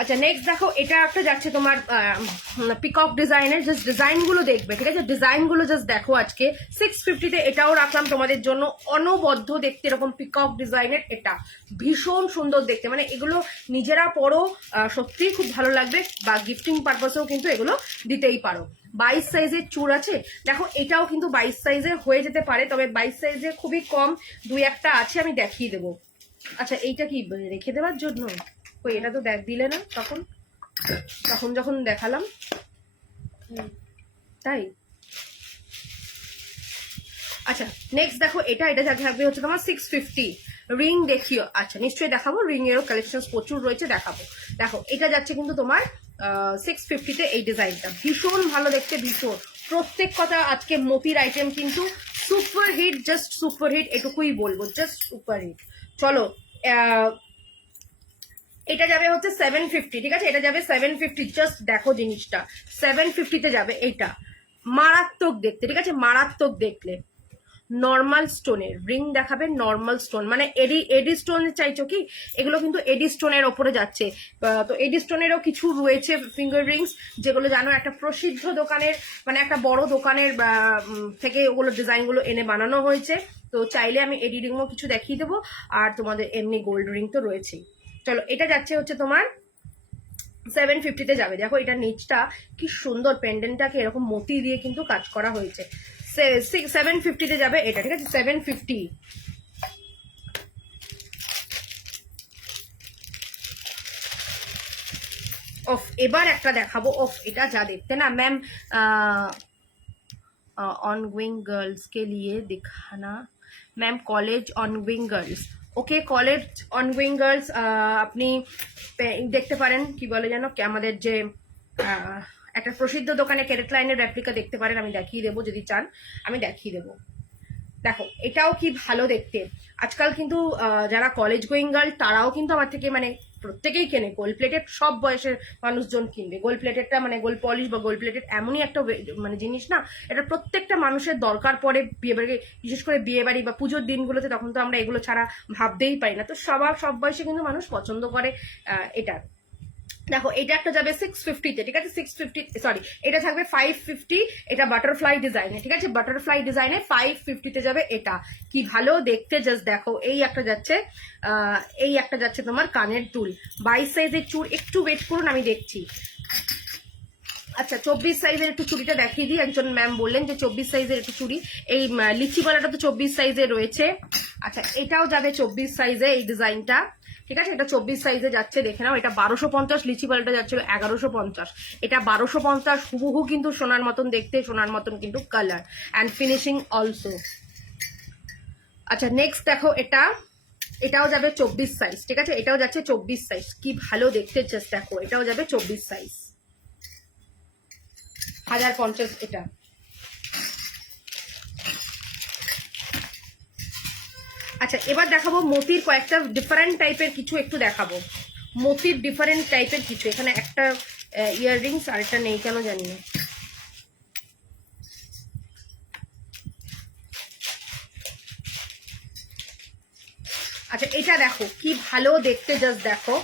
আচ্ছা নেক্সট দেখো, এটা একটা যাচ্ছে তোমার পিকক ডিজাইনের, জাস্ট ডিজাইনগুলো দেখবে, ঠিক আছে? ডিজাইনগুলো জাস্ট দেখো। আজকে 650-তে এটাও রাখলাম তোমাদের জন্য, অনবদ্য দেখতে এরকম পিকক ডিজাইনের। এটা ভীষণ সুন্দর দেখতে, মানে এগুলো নিজেরা পরো সত্যিই খুব ভালো লাগবে, বা গিফটিং পারপাসেও কিন্তু এগুলো দিতেই পারো। 22 সাইজের চূড় আছে, দেখো এটাও কিন্তু 22 সাইজের হয়ে যেতে পারে, তবে 22 সাইজের খুবই কম, দুই একটা আছে, আমি দেখিয়ে দেবো। আচ্ছা এইটা কি রেখে দেওয়ার জন্য? ওই এটা তো দিলে না তখন যখন দেখালাম, তাই। আচ্ছা নেক্সট দেখো, এটা থাকবে হচ্ছে তোমার 650 রিং। দেখিও, আচ্ছা নিশ্চয়ই দেখাবো, রিং এরও কালেকশন প্রচুর রয়েছে, দেখাবো। দেখো এটা যাচ্ছে কিন্তু তোমার 650-তে, এই ডিজাইনটা ভীষণ ভালো দেখতে, ভীষণ। প্রত্যেক কথা আজকে মতির আইটেম কিন্তু super hit, just super hit, এটুকুই বলবো, জাস্ট সুপার হিট। চলো এটা যাবে হচ্ছে 750, ঠিক আছে? এটা যাবে 750, জাস্ট দেখো জিনিসটা 750-তে যাবে। এইটা মারাত্মক দেখতে, ঠিক আছে? মারাত্মক দেখলে নর্মাল স্টোনের রিং দেখাবে, নর্মাল স্টোন, মানে এডি স্টোন চাইছো কি? এগুলো কিন্তু এডি স্টোনের ওপরে যাচ্ছে। তো এডি স্টোনেরও কিছু রয়েছে ফিঙ্গার রিংস, যেগুলো জানো একটা প্রসিদ্ধ দোকানের, মানে একটা বড় দোকানের থেকে ওগুলো ডিজাইনগুলো এনে বানানো হয়েছে। তো চাইলে আমি এডি রিংও কিছু দেখিয়ে দেবো, আর তোমাদের এমনি গোল্ড রিং তো রয়েছেই। চলো এটা যাচ্ছে হচ্ছে তোমার 750-তে যাবে। দেখো এটা নিচটা কি সুন্দর, পেন্ডেন্টটাকে এরকম মতি দিয়ে কিন্তু কাজ করা হয়েছে। 750-তে যাবে এটা, ঠিক আছে? 750। অফ এবার একটা দেখাবো, অফ এটা যা দেখতে না ম্যাম, অনগোয়িং গার্লস কে লিয়ে দিখানা ম্যাম, কলেজ অনগোয়িং গার্লস, ওকে কলেজ অনগোয়িং গার্লস আপনি দেখতে পারেন, কি বলে যেন আমাদের যে একটা প্রসিদ্ধ দোকানে ক্যারেট লাইনের রেপ্লিকা দেখতে পারেন, আমি দেখিয়ে দেবো যদি চান, আমি দেখিয়ে দেবো। দেখো এটাও কি ভালো দেখতে। আজকাল কিন্তু যারা কলেজ গোয়িং গার্ল তারাও কিন্তু আমার থেকে মানে প্রত্যেকেই কেনে গোল্ড প্লেটেড, সব বয়সের মানুষজন কিনবে গোল্ড প্লেটেডটা, মানে গোল্ড পলিশ বা গোল্ড প্লেটেড এমনই একটা মানে জিনিস না, এটা প্রত্যেকটা মানুষের দরকার পড়ে বিয়ে বাড়ি, বিশেষ করে বিয়ে বাড়ি বা পুজোর দিনগুলোতে, তখন তো আমরা এগুলো ছাড়া ভাবতেই পারি না। তো সব বয়সে কিন্তু মানুষ পছন্দ করে এটা। দেখো এটা একটা যাবে 650-তে, ঠিক আছে? 650, সরি এটা থাকবে 550, এটা বাটারফ্লাই ডিজাইনে, ঠিক আছে? বাটারফ্লাই ডিজাইনে 550-তে যাবে। এটা কি ভালো দেখতে, জাস্ট দেখো। এই একটা যাচ্ছে তোমার কানের দুল, 22 সাইজের চুড়, একটু ওয়েট করুন আমি দেখছি। আচ্ছা 24 সাইজের একটু চুড়িটা দেখিয়ে দিই, একজন ম্যাম বললেন যে 24 সাইজের একটু চুড়ি, এই লিচিওয়ালাটা তো 24 সাইজে রয়েছে। আচ্ছা এটাও যাবে 24 সাইজে, এই ডিজাইনটা, ঠিক আছে? এটা 24 সাইজে যাচ্ছে, দেখে নাও। এটা 1250, লিচিওয়ালাটা যাচ্ছে 1150, এটা 1250 হুবহু কিন্তু সোনার মতন দেখতে, সোনার মতন কিন্তু কালার অ্যান্ড ফিনিশিং অলসো। আচ্ছা নেক্সট দেখো, এটাও যাবে 24 সাইজ, ঠিক আছে? এটাও যাচ্ছে 24 সাইজ, কি ভালো দেখতে, জাস্ট দেখো। এটাও যাবে 24 সাইজ, 1050 এটা। আচ্ছা এবার দেখাবো মতির কয়েকটা ডিফারেন্ট টাইপের কিছু একটু দেখাবো। মতির ডিফারেন্ট টাইপের কিছু। এখানে একটা ইয়াররিংস আর একটা নেই কেন জানি না। আচ্ছা এটা দেখো কি ভালো দেখতে, জাস্ট দেখো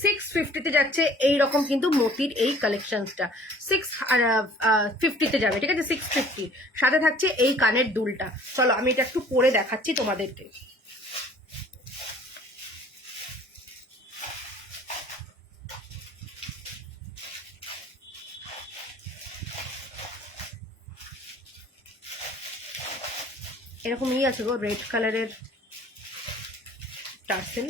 650-তে যাচ্ছে এইরকম কিন্তু মতির এই কালেকশনসটা 650-তে যাবে, ঠিক আছে 650। সাথে থাকছে এই কানের দুলটা। চলো আমি এটা একটু পরে দেখাচ্ছি তোমাদেরকে। এরকমই আছে গো, রেড কালারের টার্সেল।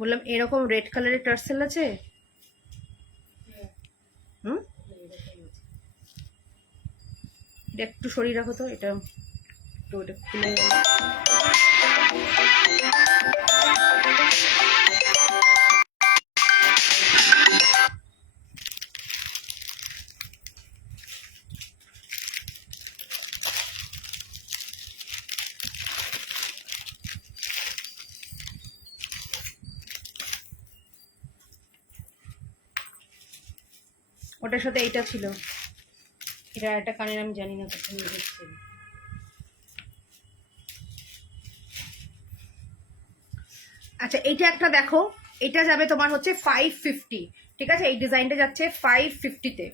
বললাম এরকম রেড কালারের টার্সেল আছে। হুম, এটা একটু সরিয়ে রাখো তো, এটা একটু ওটা খুলে গেল। ওটার সাথে এইটা ছিল, এটা একটা কানের আমি জানি না কখন দেখছি। আচ্ছা এইটা একটা দেখো, এটা যাবে তোমার হচ্ছে 550, ঠিক আছে এই ডিজাইনটা যাচ্ছে 550-তে।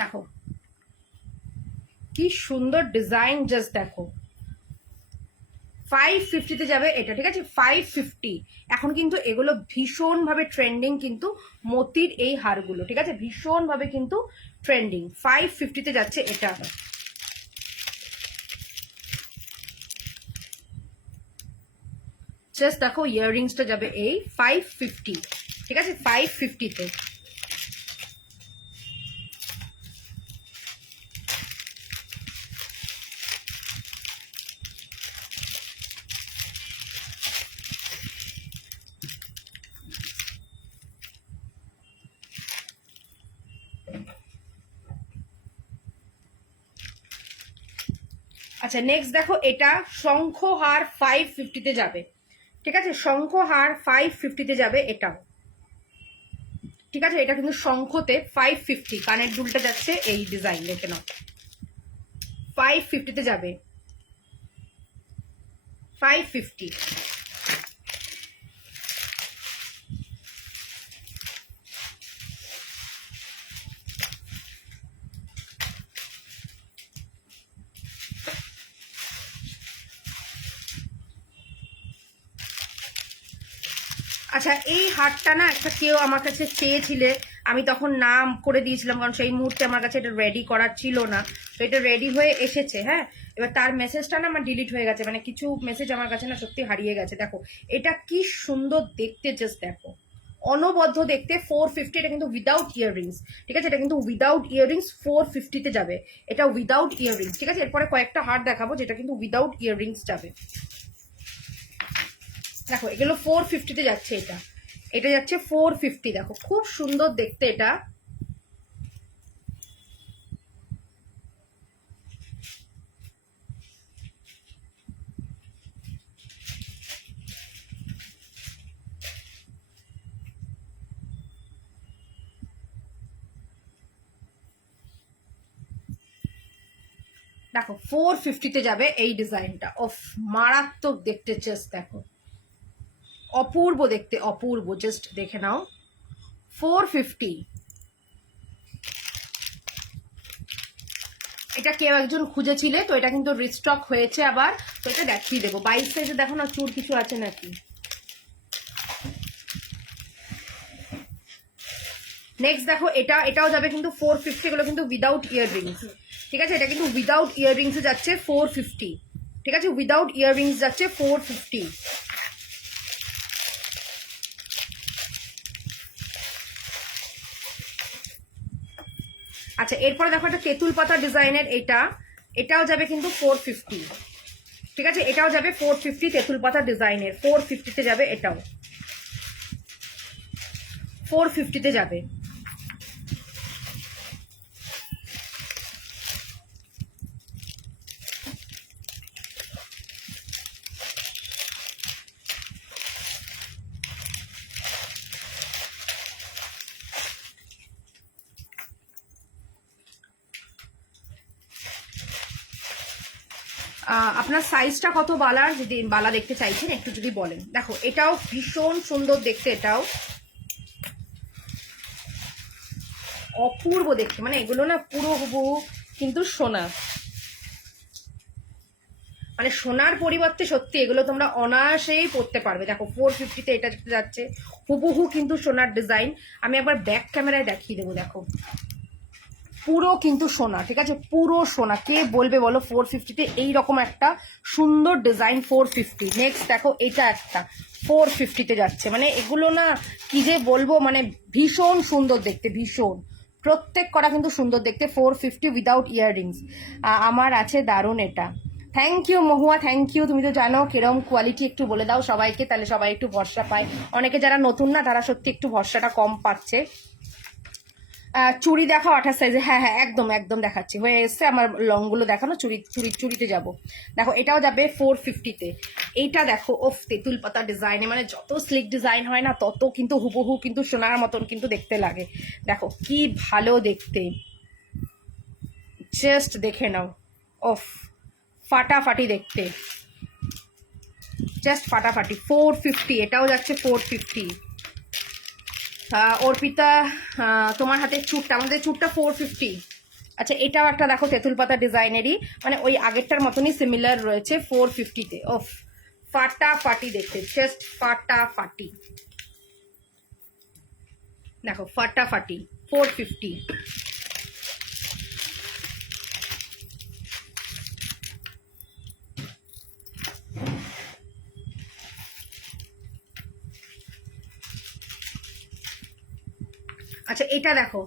দেখো কি সুন্দর ডিজাইন, জাস্ট দেখো 550-তে যাবে এটা, ঠিক আছে 550। এখন কিন্তু এগুলো ভীষণ ভাবে ট্রেন্ডিং, কিন্তু মতির এই হারগুলো, ঠিক আছে ভীষণ ভাবে কিন্তু ট্রেন্ডিং। 550-তে যাচ্ছে এটা। জাস্ট দেখো ইয়াররিংসটা যাবে এই 550, ঠিক আছে 550-তে। আচ্ছা নেক্সট দেখো, এটা শঙ্খহার 550-তে যাবে, ঠিক আছে শঙ্খহার 550-তে যাবে এটাও, ঠিক আছে এটা কিন্তু শঙ্খতে 550। কানের দুলটা যাচ্ছে এই ডিজাইন, দেখে নাও 550-তে যাবে 550। আচ্ছা এই হারটা না একটা কেউ আমার কাছে চেয়েছিলে, আমি তখন নাম করে দিয়েছিলাম কারণ সেই মুহূর্তে আমার কাছে এটা রেডি করার ছিল না। তো এটা রেডি হয়ে এসেছে, হ্যাঁ এবার তার মেসেজটা না আমার ডিলিট হয়ে গেছে, মানে কিছু মেসেজ আমার কাছে না সত্যি হারিয়ে গেছে। দেখো এটা কি সুন্দর দেখতে, জাস্ট দেখো অনবদ্য দেখতে। 450, এটা কিন্তু উইদাউট ইয়াররিংস, ঠিক আছে এটা কিন্তু উইদাউট ইয়াররিংস 450-তে যাবে, এটা উইদাউট ইয়াররিংস, ঠিক আছে এরপরে কয়েকটা হার দেখাবো যেটা কিন্তু উইদাউট ইয়াররিংস যাবে। দেখো এগুলো 450-তে যাচ্ছে, এটা এটা যাচ্ছে 450। দেখো খুব সুন্দর দেখতে এটা। দেখো 450-তে যাবে এই ডিজাইনটা, অফ মারাত্মক দেখতে, জাস্ট দেখো অপূর্ব দেখতে, অপূর্ব, জাস্ট দেখে নাও 450। এটা কেউ একজন খুঁজেছিলে, তো এটা কিন্তু রিস্টক হয়েছে আবার, তো এটা দেখিয়ে দেবো। 22 সাইজে দেখো না চুর কিছু আছে নাকি। নেক্সট দেখো এটাও যাবে কিন্তু 450, এগুলো কিন্তু উইদাউট ইয়াররিংস, ঠিক আছে? এটা কিন্তু উইদাউট ইয়াররিংসে যাচ্ছে 450, ঠিক আছে? উইদাউট ইয়াররিংস যাচ্ছে 450। আচ্ছা, এরপরে দেখো একটা তেঁতুল পাতা ডিজাইনের, এটাও যাবে কিন্তু 450, ঠিক আছে? এটাও যাবে 450, তেঁতুল পাতা ডিজাইনের 450-তে যাবে, এটাও 450-তে যাবে। আপনার সাইজটা কত বালার, যদি বালা দেখতে চাইছেন একটু যদি বলেন। দেখো এটাও ভীষণ সুন্দর দেখতে, এটাও অপূর্ব দেখতে, মানে এগুলো না পুরো হুবহু কিন্তু সোনা, মানে সোনার পরিবর্তে সত্যি এগুলো তোমরা অনায়াসেই পরতে পারবে। দেখো 450-তে এটা যাচ্ছে হুবহু কিন্তু সোনার ডিজাইন। আমি একবার ব্যাক ক্যামেরায় দেখিয়ে দেবো। দেখো পুরো কিন্তু সোনা, ঠিক আছে? পুরো সোনা। কে বলবে বলো 450-তে এইরকম একটা সুন্দর ডিজাইন 450। নেক্সট দেখো এটা একটা 450-তে যাচ্ছে, মানে এগুলো না কি যে বলবো, মানে ভীষণ সুন্দর দেখতে, ভীষণ প্রত্যেক করা কিন্তু সুন্দর দেখতে। 450 উইদাউট ইয়াররিংস। আমার আছে দারুণ এটা। Thank you Mahua, thank you. তুমি তো জানো কিরম কোয়ালিটি, একটু বলে দাও সবাইকে, তাহলে সবাই একটু ভরসা পায়। অনেকে যারা নতুন না তারা সত্যি একটু ভরসাটা কম পাচ্ছে। চুড়ি দেখাও 28 সাইজে। হ্যাঁ হ্যাঁ, একদম একদম দেখাচ্ছি, হয়ে এসছে আমার লংগুলো দেখানো। চুড়িতে যাব। দেখো এটাও যাবে 450-তে। এইটা দেখো ওফ, তেঁতুল পাতা ডিজাইনে, মানে যত স্লিক ডিজাইন হয় না তত কিন্তু হুবহু কিন্তু সোনার মতন কিন্তু দেখতে লাগে। দেখো কি ভালো দেখতে, জাস্ট দেখে নাও। ওফ, ফাটাফাটি দেখতে, জাস্ট ফাটাফাটি। 450, এটাও যাচ্ছে 450। অর্পিতা, তোমার হাতে চুটটা, আমাদের চুটটা 450। আচ্ছা, এটাও একটা দেখো তেঁতুল পাতা ডিজাইনেরই, মানে ওই আগেরটার মতনই সিমিলার রয়েছে 450-তে। ওফ, ফাটাফাটি দেখতে, জাস্ট ফাটাফাটি। দেখো ফাটাফাটি 450। আচ্ছা এটা দেখো,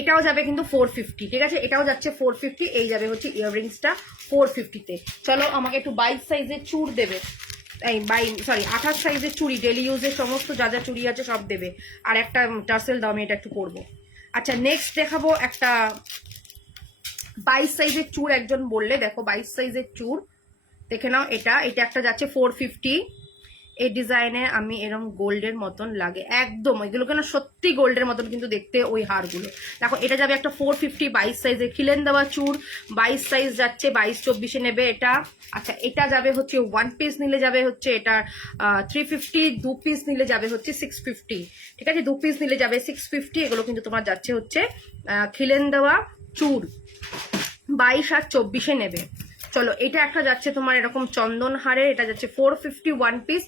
এটাও যাবে কিন্তু 450, ঠিক আছে? এটাও যাচ্ছে 450, এই যাবে হচ্ছে ইয়াররিংসটা 450-তে। চলো আমাকে একটু 22 সাইজের চুড় দেবে, এই 28 সাইজের চুড়ি, ডেলি ইউজের সমস্ত যা যা চুড়ি আছে সব দেবে, আর একটা টার্সেল দাও, আমি এটা একটু পরবো। আচ্ছা নেক্সট দেখাবো একটা 22 সাইজের চুড়, একজন বললে। দেখো 22 সাইজের চুড় দেখে নাও। এটা একটা যাচ্ছে 450। এই ডিজাইনে আমি এরকম গোল্ডের মতন লাগে একদম, এগুলোকে না সত্যি গোল্ডের মতন কিন্তু দেখতে ওই হারগুলো। দেখো এটা যাবে একটা 450 22 সাইজে, খিলেন দেওয়া চুর। 22 সাইজ যাচ্ছে, 22-24-এ নেবে এটা। আচ্ছা এটা যাবে হচ্ছে 1 পিস নিলে যাবে হচ্ছে এটা 350, 2 পিস নিলে যাবে হচ্ছে 650, ঠিক আছে? 2 পিস নিলে যাবে 650। এগুলো কিন্তু তোমার যাচ্ছে হচ্ছে খিলেন দেওয়া চুর, 22 আর 24-এ নেবে। চলো এটা একটা যাচ্ছে তোমার এরকম চন্দন হারে, এটা যাচ্ছে 450 1 পিস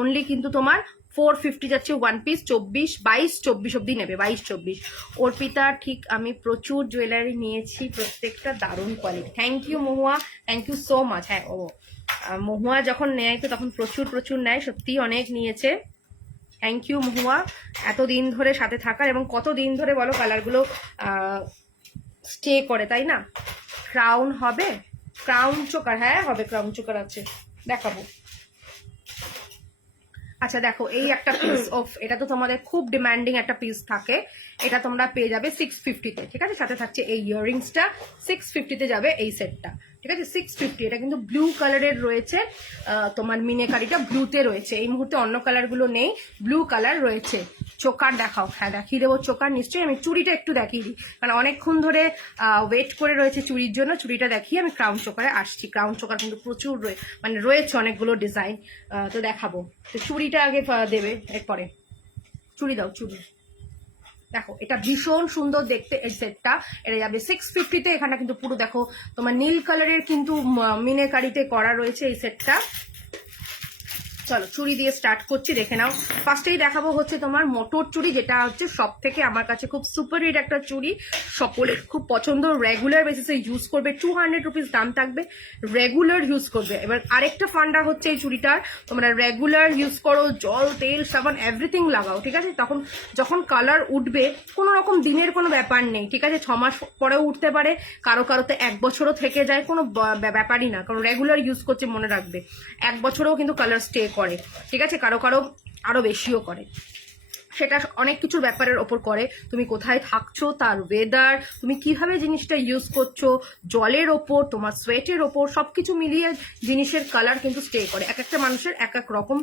অনলি, কিন্তু তোমার 450 যাচ্ছে 1 পিস। 22-24 অব্দি নেবে, 22-24। অর্পিতা ঠিক, আমি প্রচুর জুয়েলারি নিয়েছি, প্রত্যেকটা দারুণ quality. Thank you Mahua, thank you so much. হ্যাঁ ও মহুয়া যখন নেয় তো তখন প্রচুর নেয়, সত্যি অনেক নিয়েছে। থ্যাংক ইউ মহুয়া, এতদিন ধরে সাথে থাকার, এবং কতদিন ধরে বলো কালারগুলো স্টে করে, তাই না? ক্রাউন হবে, ক্রাউন চোকার, হ্যাঁ হবে, ক্রাউন চোকার আছে, দেখাবো। আচ্ছা দেখো এই একটা পিস, অফ এটা তো তোমাদের খুব ডিমান্ডিং একটা পিস থাকে, এটা তোমরা পেয়ে যাবে 650-তে, ঠিক আছে? সাথে থাকছে এই ইয়াররিংসটা, 650-তে যাবে এই সেটটা, ঠিক আছে? 650। এটা কিন্তু ব্লু কালারের রয়েছে, তোমার মিনেকারিটা ব্লুতে রয়েছে, এই মুহূর্তে অন্য কালারগুলো নেই, ব্লু কালার রয়েছে। চোকার দেখাও। হ্যাঁ দেখিয়ে দেবো চোকার নিশ্চয়ই। আমি চুড়িটা একটু দেখিয়ে দিই, কারণ অনেকক্ষণ ধরে ওয়েট করে রয়েছে চুড়ির জন্য। চুড়িটা দেখিয়ে আমি ক্রাউন চোকারে আসছি। ক্রাউন চোকার কিন্তু প্রচুর মানে রয়েছে অনেকগুলো ডিজাইন, তো দেখাবো। তো চুড়িটা আগে দেবে, এরপরে চুড়ি দাও, চুড়ি। দেখো এটা ভীষণ সুন্দর দেখতে এই সেটটা, এটা যাবে 650-তে। এখানে কিন্তু পুরো দেখো তোমার নীল কালারের কিন্তু মিনেকারিতে করা রয়েছে এই সেটটা। চলো চুড়ি দিয়ে স্টার্ট করছি, দেখে নাও। ফার্স্টেই দেখাবো হচ্ছে তোমার মোটর চুড়ি, যেটা হচ্ছে সব থেকে আমার কাছে খুব সুপার হিট একটা চুড়ি, সকলের খুব পছন্দ, রেগুলার বেসিসে ইউজ করবে। 200 রুপিস দাম থাকবে, রেগুলার ইউজ করবে। এবার আরেকটা ফান্ডা হচ্ছে এই চুড়িটার, তোমরা রেগুলার ইউজ করো, জল তেল সাবান এভরিথিং লাগাও, ঠিক আছে? তখন যখন কালার উঠবে, কোনো রকম দিনের কোনো ব্যাপার নেই, ঠিক আছে? 6 মাস পরেও উঠতে পারে, কারো কারোতে 1 বছরও থেকে যায়, কোনো ব্যাপারই না, কারণ রেগুলার ইউজ করছে, মনে রাখবে 1 বছরেও কিন্তু কালার স্টে করে, ঠিক আছে? কারো কারো আরো বেশিও করে, সেটা অনেক কিছুর ব্যাপারের ওপর করে। তুমি কোথায় থাকছো, তার ওয়েদার, তুমি কিভাবে জিনিসটা ইউজ করছো, জলের ওপর, তোমার সোয়েটের ওপর, সবকিছু মিলিয়ে জিনিসের কালার কিন্তু স্টে করে। এক একটা মানুষের এক এক রকম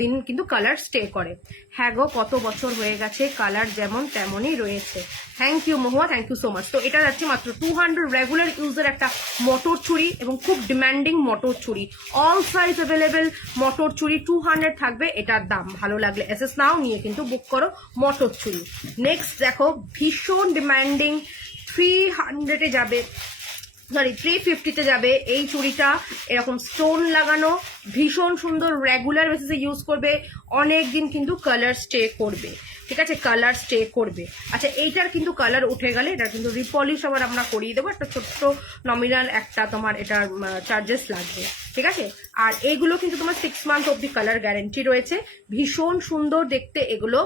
দিন কিন্তু কালার স্টে করে। হ্যাঁ গো, কত বছর হয়ে গেছে, কালার যেমন তেমনই রয়েছে। Thank you Mahua, thank you so much. তো এটা যাচ্ছে মাত্র 200, রেগুলার ইউজের একটা মোটর চুড়ি এবং খুব ডিমান্ডিং মোটর চুড়ি, অল সাইজ অ্যাভেলেবেল মোটর চুড়ি 200 থাকবে এটার দাম। ভালো লাগলে এসএস নাও, নিয়ে কিন্তু বুক করো মোটর চুড়ি। নেক্সট দেখো ভীষণ ডিমান্ডিং 300-এ যাবে, সরি 350-তে যাবে এই চুড়িটা, এরকম স্টোন লাগানো, ভীষণ সুন্দর, রেগুলার বেসিসে ইউজ করবে, অনেক দিন কিন্তু কালার স্টে করবে, ঠিক আছে? কালার স্টে করবে। আচ্ছা এইটার কিন্তু কালার উঠে গেলে এটার কিন্তু রিপলিশ আবার আমরা করিয়ে দেবো, একটা ছোট্ট নমিনাল একটা তোমার এটার চার্জেস লাগবে, ঠিক আছে? আর এইগুলো কিন্তু তোমার 6 মান্থ অব্দি কালার গ্যারেন্টি রয়েছে। ভীষণ সুন্দর দেখতে এগুলো,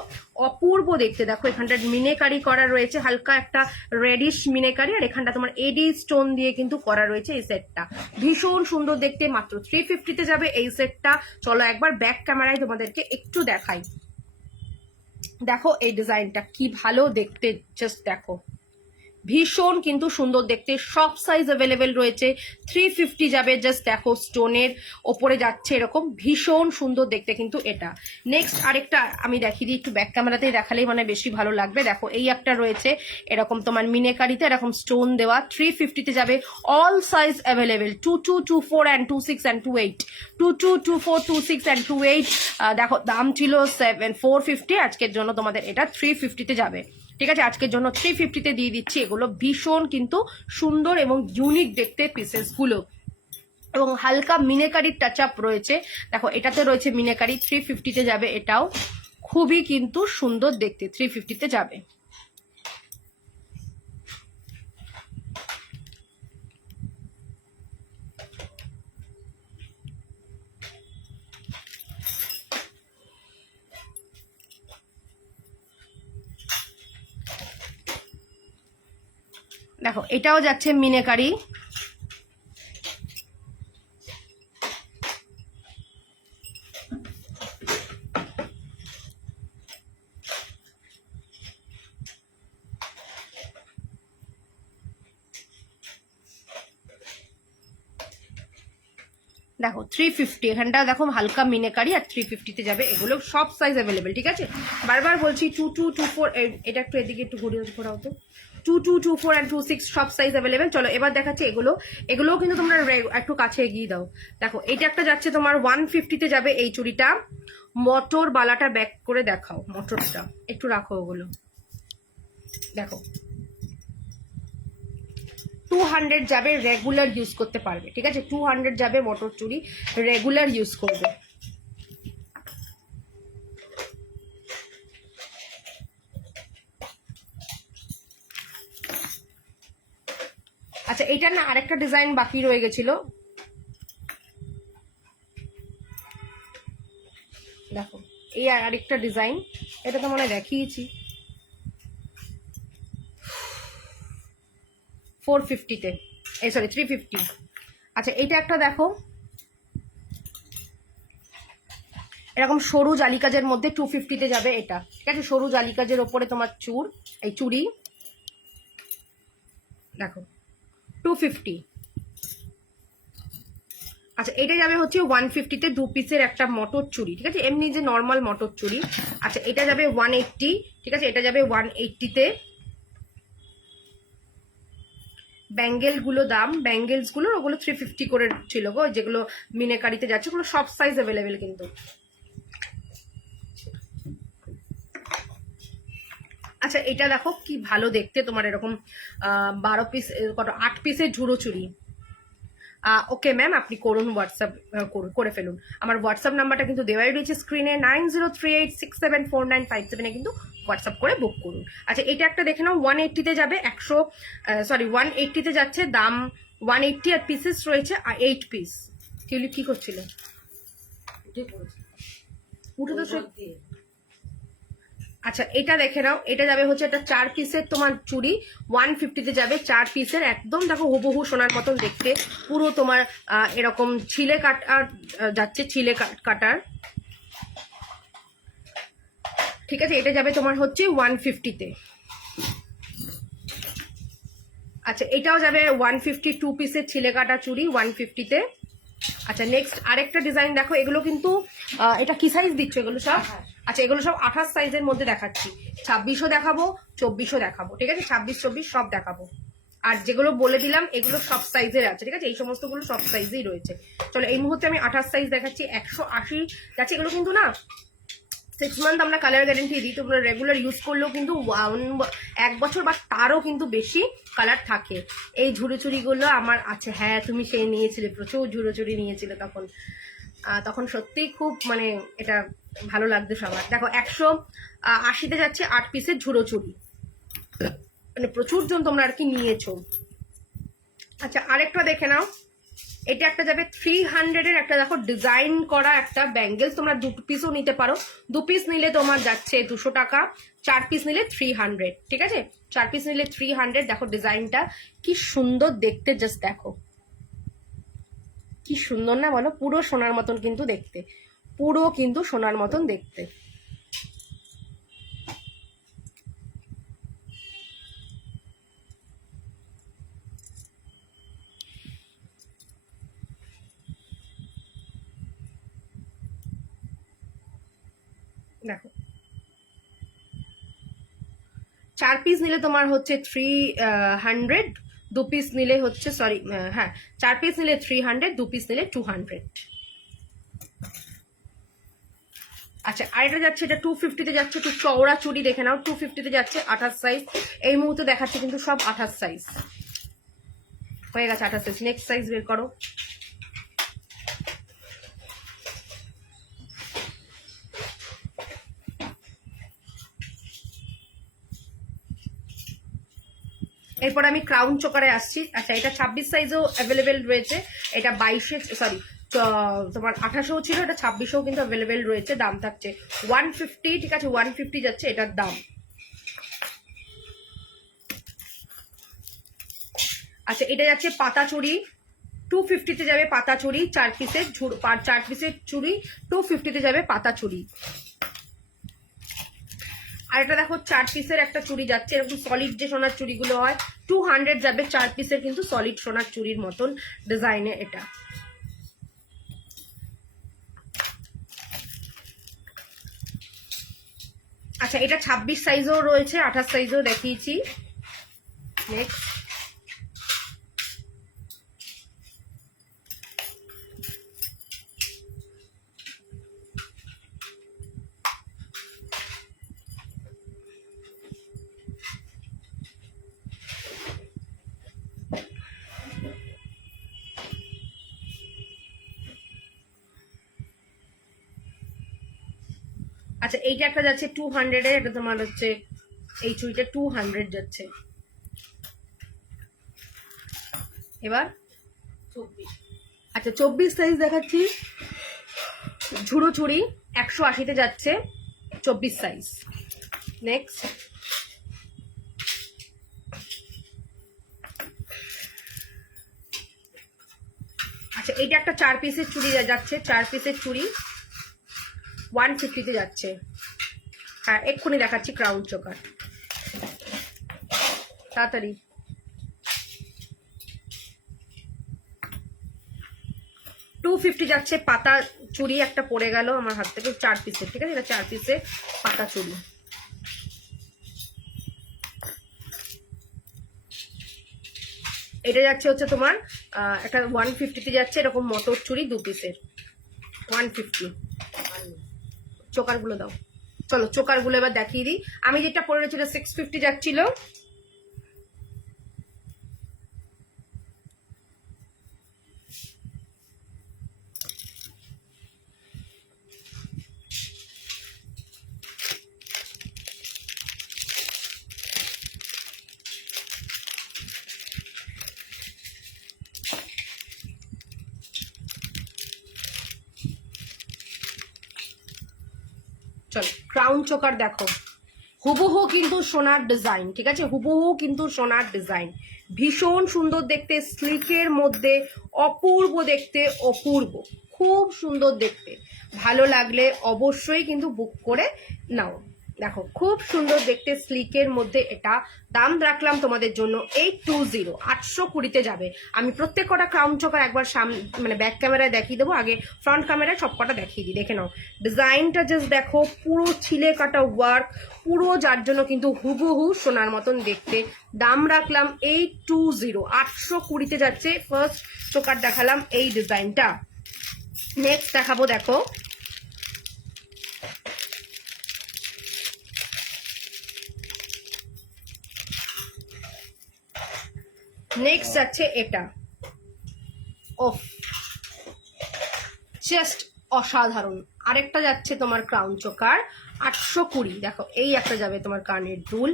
অপূর্ব দেখতে। দেখো এখানটা মিনেকারি করা রয়েছে, হালকা একটা রেডিশ মিনেকারি, আর এখানটা তোমার এডি স্টোন দিয়ে কিন্তু করা রয়েছে এই সেটটা। ভীষণ সুন্দর দেখতে, মাত্র 350-তে যাবে এই সেটটা। চলো একবার ব্যাক ক্যামেরায় তোমাদেরকে একটু দেখাই। দেখো এই ডিজাইনটা কি ভালো দেখতে, জাস্ট দেখো, ভীষণ কিন্তু সুন্দর দেখতে, সব সাইজ অ্যাভেলেবেল রয়েছে। 350 যাবে, জাস্ট দেখো স্টোনের ওপরে যাচ্ছে এরকম, ভীষণ সুন্দর দেখতে কিন্তু এটা। নেক্সট আরেকটা আমি দেখিয়ে দিই, একটু ব্যাক ক্যামেরাতেই দেখালেই মানে বেশি ভালো লাগবে। দেখো এই একটা রয়েছে এরকম তোমার মিনেকারিতে এরকম স্টোন দেওয়া, 350-তে যাবে, all size available, 22, 24 and 26 and 28, 22, 24, 26 and 28। দেখো দাম ছিল 450, আজকের জন্য তোমাদের এটা 350-তে যাবে, ঠিক আছে? আজকের জন্য 350-তে দিয়ে দিচ্ছি। এগুলো ভীষণ কিন্তু সুন্দর এবং ইউনিক দেখতে পিসেস গুলো, এবং হালকা মিনেকারির টাচ আপ রয়েছে। দেখো এটাতে রয়েছে মিনেকারি, 350-তে যাবে, এটাও খুবই কিন্তু সুন্দর দেখতে, 350-তে যাবে। দেখো এটাও যাচ্ছে মিনেকারি, দেখো 350, এখানটা দেখো হালকা মিনেকারি, আর 350-তে যাবে। এগুলো সব সাইজ অ্যাভেলেবেল, ঠিক আছে? বারবার বলছি 22, 24, এটা একটু এদিকে একটু ঘোরাও তো, 22, 24 and 26 সব সাইজ অ্যাভেলেবেল। চলো এবার দেখাচ্ছি এগুলোও কিন্তু তোমরা একটু কাছে এগিয়ে দাও। দেখো এটা একটা যাচ্ছে তোমার 150-তে যাবে এই চুড়িটা, মোটর বালাটা ব্যাক করে দেখাও, মোটরটা একটু রাখো, ওগুলো দেখো 200 যাবে, রেগুলার ইউজ করতে পারবে, ঠিক আছে? 200 যাবে মোটর চুড়ি, রেগুলার ইউজ করবে। আচ্ছা এইটার না আরেকটা ডিজাইন বাকি রয়ে গেছিল, দেখো এই আরেকটা ডিজাইন, এটা তো মনে হয় দেখিয়েছি 450-তে, এই সরি 350। আচ্ছা এইটা একটা দেখো, এরকম সরু জালি কাজের মধ্যে 250-তে যাবে এটা, ঠিক আছে? সরু জালি কাজের ওপরে তোমার চুড়ি, দেখো 250। আচ্ছা এটা যাবে হচ্ছে 150-তে, 2 পিসের একটা মোটর চুড়ি, ঠিক আছে? এমনি যে নর্মাল মোটর চুড়ি। আচ্ছা এটা যাবে 180, ঠিক আছে? এটা যাবে 180-তে। ব্যাঙ্গেল গুলো দাম, ব্যাঙ্গেলস গুলো ওগুলো 350 করে ছিল গো, যেগুলো মিনেকারিতে যাচ্ছে, ওগুলো সব সাইজ অ্যাভেলেবেল কিন্তু। আচ্ছা আচ্ছা এটা দেখো কি ভালো দেখতে, তোমার এরকম 12 পিস, কত 8 পিসের ঝুড়ো চুড়ি। ওকে ম্যাম, আপনি করুন, হোয়াটসঅ্যাপ করে ফেলুন। আমার হোয়াটসঅ্যাপ নাম্বারটা কিন্তু দেওয়াই রয়েছে স্ক্রিনে, 9038674957 কিন্তু হোয়াটসঅ্যাপ করে বুক করুন। আচ্ছা এটা একটা দেখে নাও, 180-তে যাবে, 180-তে যাচ্ছে, দাম 180, আর পিসেস রয়েছে 8 পিস। টিউলিপ কি করছিলে? উঠে তো আচ্ছা এটা দেখে নাও, এটা যাবে হচ্ছে একটা 4 পিসের তোমার চুড়ি, 150-তে যাবে, 4 পিসের, একদম দেখো হুবহু সোনার মতন দেখতে, পুরো তোমার এরকম ছিলে কাটার যাচ্ছে, ছিলে কাটার, ঠিক আছে। এটা যাবে তোমার হচ্ছে 150-তে। আচ্ছা এটাও যাবে 150, 2 পিসের ছিলে কাটা চুড়ি 150-তে। আচ্ছা নেক্সট আরেকটা ডিজাইন দেখো, এগুলো কিন্তু এটা কি সাইজ দিচ্ছ এগুলো সব? আচ্ছা এগুলো সব 28 সাইজের মধ্যে দেখাচ্ছি, 26ও দেখাবো, 24ও দেখাবো, ঠিক আছে, 26, 24 সব দেখাবো। আর যেগুলো বলে দিলাম এগুলো সব সাইজের আছে, ঠিক আছে, এই সমস্তগুলো সব সাইজেই রয়েছে। চলো এই মুহূর্তে আমি 28 সাইজ দেখাচ্ছি, 180 যাচ্ছে। এগুলো কিন্তু না 6 মান্থ আমরা কালার গ্যারেন্টি দিই, তোমরা রেগুলার ইউজ করলেও কিন্তু 1 বছর বা তারও কিন্তু বেশি কালার থাকে। এই ঝুড়োচুড়িগুলো আমার আছে, হ্যাঁ তুমি সেই নিয়েছিলে, প্রচুর ঝুড়োচুড়ি নিয়েছিলে তখন সত্যিই খুব মানে এটা ভালো লাগতো সবার। দেখো 180-তে যাচ্ছে 8 পিসের ঝুড়োচুড়ি, মানে প্রচুর জন তোমরা আর কি নিয়েছো। আচ্ছা আরেকটা দেখে নাও, এটা একটা যাবে 300-এর একটা, দেখো ডিজাইন করা একটা ব্যাঙ্গেলস, তোমরা 2 পিসও নিতে পারো, 2 পিস নিলে তোমার যাচ্ছে 200 টাকা, 4 পিস নিলে 300, ঠিক আছে, 4 পিস নিলে 300। দেখো ডিজাইনটা কি সুন্দর দেখতে, জাস্ট দেখো কি সুন্দর না বলো, পুরো সোনার মতন কিন্তু দেখতে, পুরো কিন্তু সোনার মতন দেখতে। দেখো 4 পিস নিলে তোমার হচ্ছে 300, 2 পিস নিলে হচ্ছে হ্যাঁ 4 পিস নিলে 300, 2 পিস নিলে 200। আচ্ছা আরেকটা যাচ্ছে, এটা 250-তে যাচ্ছে, একটু চওড়া চুড়ি দেখে নাও, 250-তে যাচ্ছে, 28 সাইজ। এই মুহূর্তে দেখাচ্ছে কিন্তু সব 28 সাইজ হয়ে গেছে, 28 সাইজ। নেক্সট সাইজ বের করো। এরপর আমি ক্রাউন চোকারে আসছি। আচ্ছা এটা 26 সাইজও অ্যাভেলেবেল রয়েছে, এটা 22 তোমার 28ও ছিল, এটা 26ও কিন্তু অ্যাভেলেবেল রয়েছে। দাম থাকছে 150, ঠিক আছে, 150 যাচ্ছে এটার দাম। আচ্ছা এটা যাচ্ছে পাতা চুড়ি, 250-তে যাবে পাতা চুড়ি, 4 পিসের 4 পিসের চুড়ি 250-তে যাবে পাতা চুড়ি। আর এটা দেখো 4 পিসের একটা চুড়ি যাচ্ছে, এরকম সলিড যে সোনার চুড়িগুলো হয়, 200 যাবে, 4 পিসের কিন্তু সলিড সোনার চুড়ির মতন ডিজাইনে এটা। আচ্ছা এটা 26 সাইজও রয়েছে, 28 সাইজও দেখিয়েছি। নেক্সট আচ্ছা এইটা একটা যাচ্ছে 200-এর, এটা তোমার হচ্ছে এই চুড়িটা 200 যাচ্ছে। এবার আচ্ছা 24 সাইজ দেখাচ্ছি, ঝুড়ো চুড়ি 180-তে যাচ্ছে, 24 সাইজ। নেক্সট আচ্ছা এইটা একটা 4 পিসের চুড়ি যাচ্ছে, 4 পিসের চুড়ি 150-তে যাচ্ছে। হ্যাঁ এক্ষুনি দেখাচ্ছি ক্রাউন চোকার, তাড়াতাড়ি। টু 250 যাচ্ছে পাতা চুড়ি, একটা পড়ে গেল আমার হাত থেকে, 4 পিসের, ঠিক আছে, এটা 4 পিসের পাতা চুড়ি। এটা যাচ্ছে হচ্ছে তোমার একটা 150-তে যাচ্ছে, এরকম মটর চুড়ি 2 পিসের 150। চোকারগুলো দাও। চলো চোকার গুলো এবার দেখিয়ে দিই। আমি যেটা পরে রয়েছিল 650 যাচ্ছিল, চলো ক্রাউন চোকার দেখো, হুবহু কিন্তু সোনার ডিজাইন, ঠিক আছে, হুবহু কিন্তু সোনার ডিজাইন, ভীষণ সুন্দর দেখতে, স্লিকের মধ্যে অপূর্ব দেখতে, অপূর্ব, খুব সুন্দর দেখতে। ভালো লাগলে অবশ্যই কিন্তু বুক করে নাও। দেখো খুব সুন্দর দেখতে, স্লিকের মধ্যে। এটা দাম রাখলাম তোমাদের জন্য 820, 820 যাবে। আমি প্রত্যেক কটা ক্রাউন চোকার একবার সামনে মানে ব্যাক ক্যামেরায় দেখিয়ে দেবো, আগে ফ্রন্ট ক্যামেরায় সব কটা দেখিয়ে দিই, দেখে নাও। ডিজাইনটা জাস্ট দেখো, পুরো ছিলে কাটা ওয়ার্ক, পুরো, যার জন্য কিন্তু হুবহু সোনার মতন দেখতে। দাম রাখলাম 820, 820 যাচ্ছে। ফার্স্ট চোকার দেখালাম এই ডিজাইনটা। নেক্সট দেখাবো, দেখো নেক্সট যাচ্ছে এটা। ওফ, জাস্ট অসাধারণ। আরেকটা যাচ্ছে তোমার ক্রাউন চোকার 820, দেখো এই একটা যাবে তোমার কানের দুল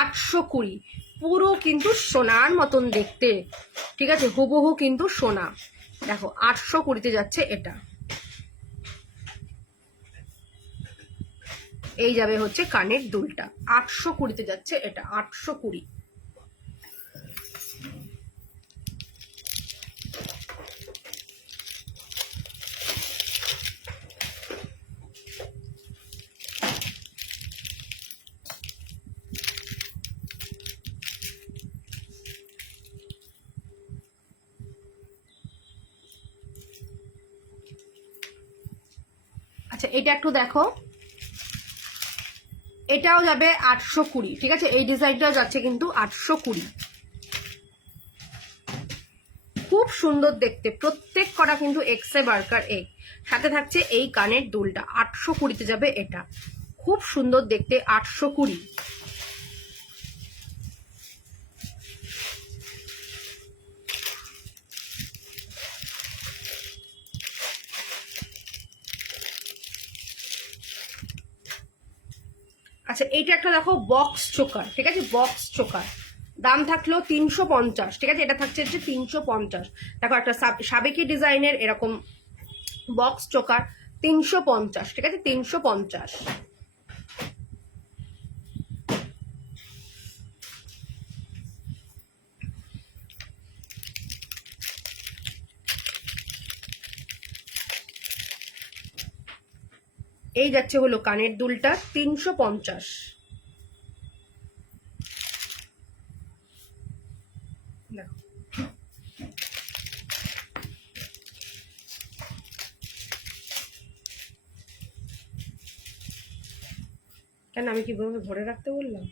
820, পুরো কিন্তু সোনার মতন দেখতে, ঠিক আছে, হুবহু কিন্তু সোনা। দেখো 820 যাচ্ছে এটা। এই যাবে হচ্ছে কানের দুলটা, 820 যাচ্ছে এটা, 820। আচ্ছা এটা একটু দেখো, এটাও যাবে 820, ঠিক আছে, এই ডিজাইনটাও যাচ্ছে কিন্তু 820। খুব সুন্দর দেখতে, প্রত্যেক কটা কিন্তু এক্সে বার্কার এক, সাথে থাকছে এই কানের দুলটা, 820 যাবে এটা। খুব সুন্দর দেখতে, 820। আচ্ছা এইটা একটা দেখো বক্স চোকার, ঠিক আছে, বক্স চোকার, দাম থাকলো 350, ঠিক আছে, এটা থাকছে হচ্ছে 350। দেখো একটা সাবেকি ডিজাইনের এরকম বক্স চোকার 350, ঠিক আছে, 350। এই যাচ্ছে হলো কানের দুলটা 350। দেখো কেন আমি কিভাবে ভরে রাখতে বললাম।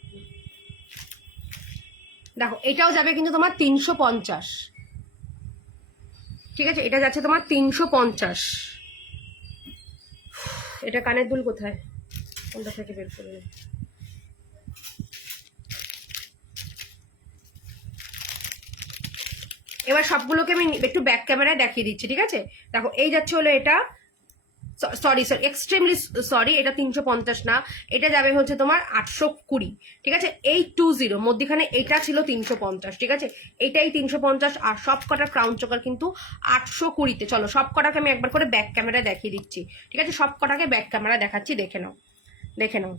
দেখো এটাও যাবে কিন্তু তোমার 350, ঠিক আছে, এটা যাচ্ছে তোমার 350। এটা কানের দুল কোথায়, কোনটা থেকে বের করে নেব। এবার সবগুলোকে আমি একটু ব্যাক ক্যামেরায় দেখিয়ে দিচ্ছি, ঠিক আছে। দেখো এই যাচ্ছে হলো এটা, সরি এক্সট্রিমলি সরি, এটা 350 না, এটা যাবে হচ্ছে তোমার 820, ঠিক আছে, 820, মধ্যখানে এটা ছিল 350, ঠিক আছে, এটাই 350। আর সব কটা ক্রাউন চোকার কিন্তু 820-তে। চলো সব কটাকে আমি একবার করে ব্যাক ক্যামেরায় দেখিয়ে দিচ্ছি, ঠিক আছে, সব কটাকে ব্যাক ক্যামেরায় দেখাচ্ছি, দেখে নাও, দেখে নাও।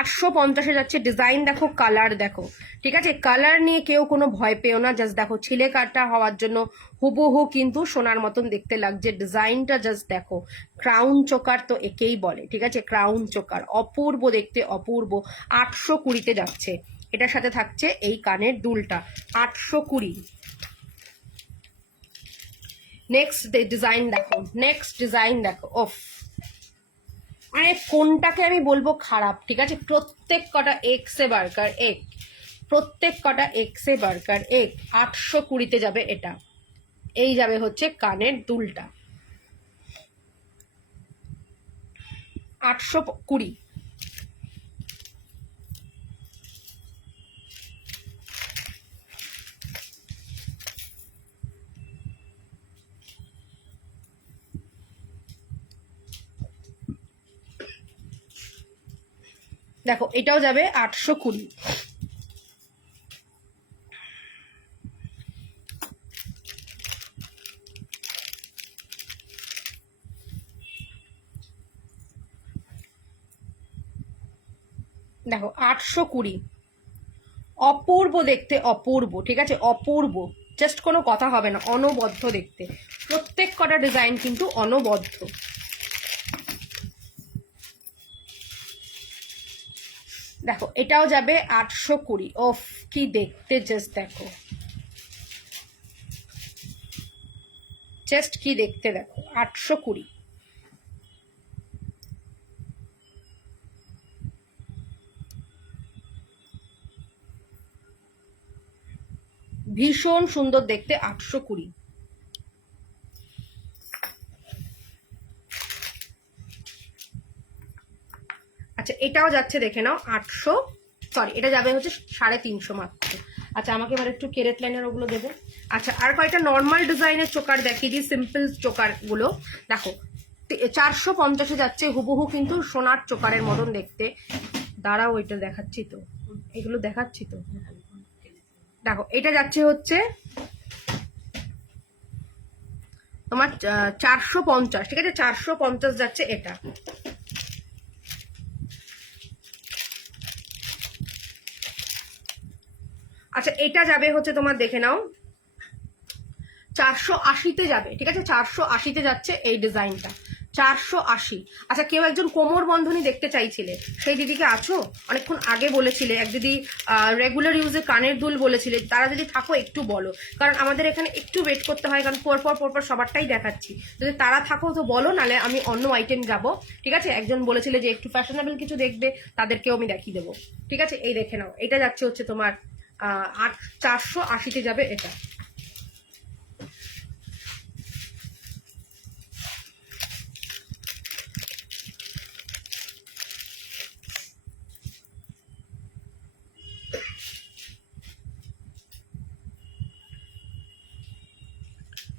850-এ যাচ্ছে। ডিজাইন দেখো, কালার দেখো, ঠিক আছে, কালার নিয়ে কেউ কোনো ভয় পেও না। জাস্ট দেখো ছিলে কাটা হওয়ার জন্য হুবহু কিন্তু সোনার মতন দেখতে লাগছে। ডিজাইনটা জাস্ট দেখো, ক্রাউন চোকার তো একেই বলে, ঠিক আছে, ক্রাউন চোকার অপূর্ব দেখতে, অপূর্ব। 820-তে যাচ্ছে। এটার সাথে থাকছে এই কানের দুলটা, 820। নেক্সট ডিজাইন দেখো, নেক্সট ডিজাইন দেখো। ওফ, মানে কোনটাকে আমি বলবো খারাপ, ঠিক আছে, প্রত্যেক কটা এক্সে বার্কার এক, প্রত্যেক কটা এক্সে বার্কার এক। 820-তে যাবে এটা। এই যাবে হচ্ছে কানের দুলটা, 820। দেখো এটাও যাবে 820। দেখো 820, অপূর্ব দেখতে, অপূর্ব, ঠিক আছে, অপূর্ব, জাস্ট কোনো কথা হবে না, অনবদ্য দেখতে, প্রত্যেক কটা ডিজাইন কিন্তু অনবদ্য। দেখো এটাও যাবে 820। ওফ কি দেখতে, জাস্ট দেখো, জাস্ট কি দেখতে, দেখো 820। ভীষণ সুন্দর দেখতে, 820। আচ্ছা এটাও যাচ্ছে দেখে নাও 800, সরি এটা যাবে হচ্ছে 350 মাত্র। আচ্ছা আমাকে এবার একটু কেরেট লাইনের ওগুলো দেবে। আচ্ছা আর কয়েকটা নর্মাল ডিজাইনের চোকার দেখিয়ে দিই, সিম্পল চোকার গুলো। দেখো 450-এ যাচ্ছে, হুবহু কিন্তু সোনার চোকারের মতন দেখতে। দাঁড়াও ওইটা দেখাচ্ছি তো, এগুলো দেখাচ্ছি তো। দেখো এটা যাচ্ছে হচ্ছে তোমার 450, ঠিক আছে, 450 যাচ্ছে এটা। আচ্ছা এটা যাবে হচ্ছে তোমার দেখে নাও 480-তে যাবে, ঠিক আছে, 480-তে যাচ্ছে এই ডিজাইনটা, 480। আচ্ছা কেউ একজন কোমর বন্ধনী দেখতে চাইছিলে, সেই দিদিকে আছো? অনেকক্ষণ আগে বলেছিলে, এক দিদি রেগুলার ইউজে কানের দুল বলেছিলে, তারা যদি থাকো একটু বলো, কারণ আমাদের এখানে একটু ওয়েট করতে হয়, কারণ পরপর সবারটাই দেখাচ্ছি। যদি তারা থাকো তো বলো, নালে আমি অন্য আইটেম যাব, ঠিক আছে। একজন বলেছিলে যে একটু ফ্যাশনেবল কিছু দেখবে, তাদেরকেও আমি দেখিয়ে দেবো, ঠিক আছে। এই দেখে নাও, এটা যাচ্ছে হচ্ছে তোমার 480-তে যাবে এটা।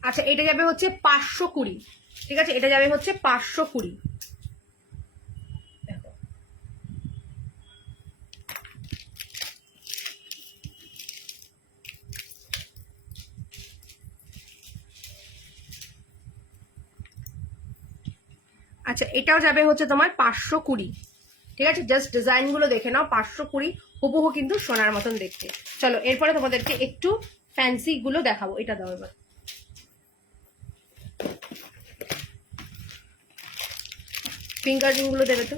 আচ্ছা এটা যাবে হচ্ছে 520, ঠিক আছে, এটা যাবে হচ্ছে 520। দেখো আচ্ছা এটাও যাবে হচ্ছে তোমার 520, ঠিক আছে। জাস্ট ডিজাইন গুলো দেখে নাও, 520, হুবহু কিন্তু সোনার মতন দেখতে। চলো এরপরে তোমাদেরকে একটু ফ্যান্সি গুলো দেখাবো। এটা দাও এবার, ফিঙ্গার রিং গুলো দেবে তো।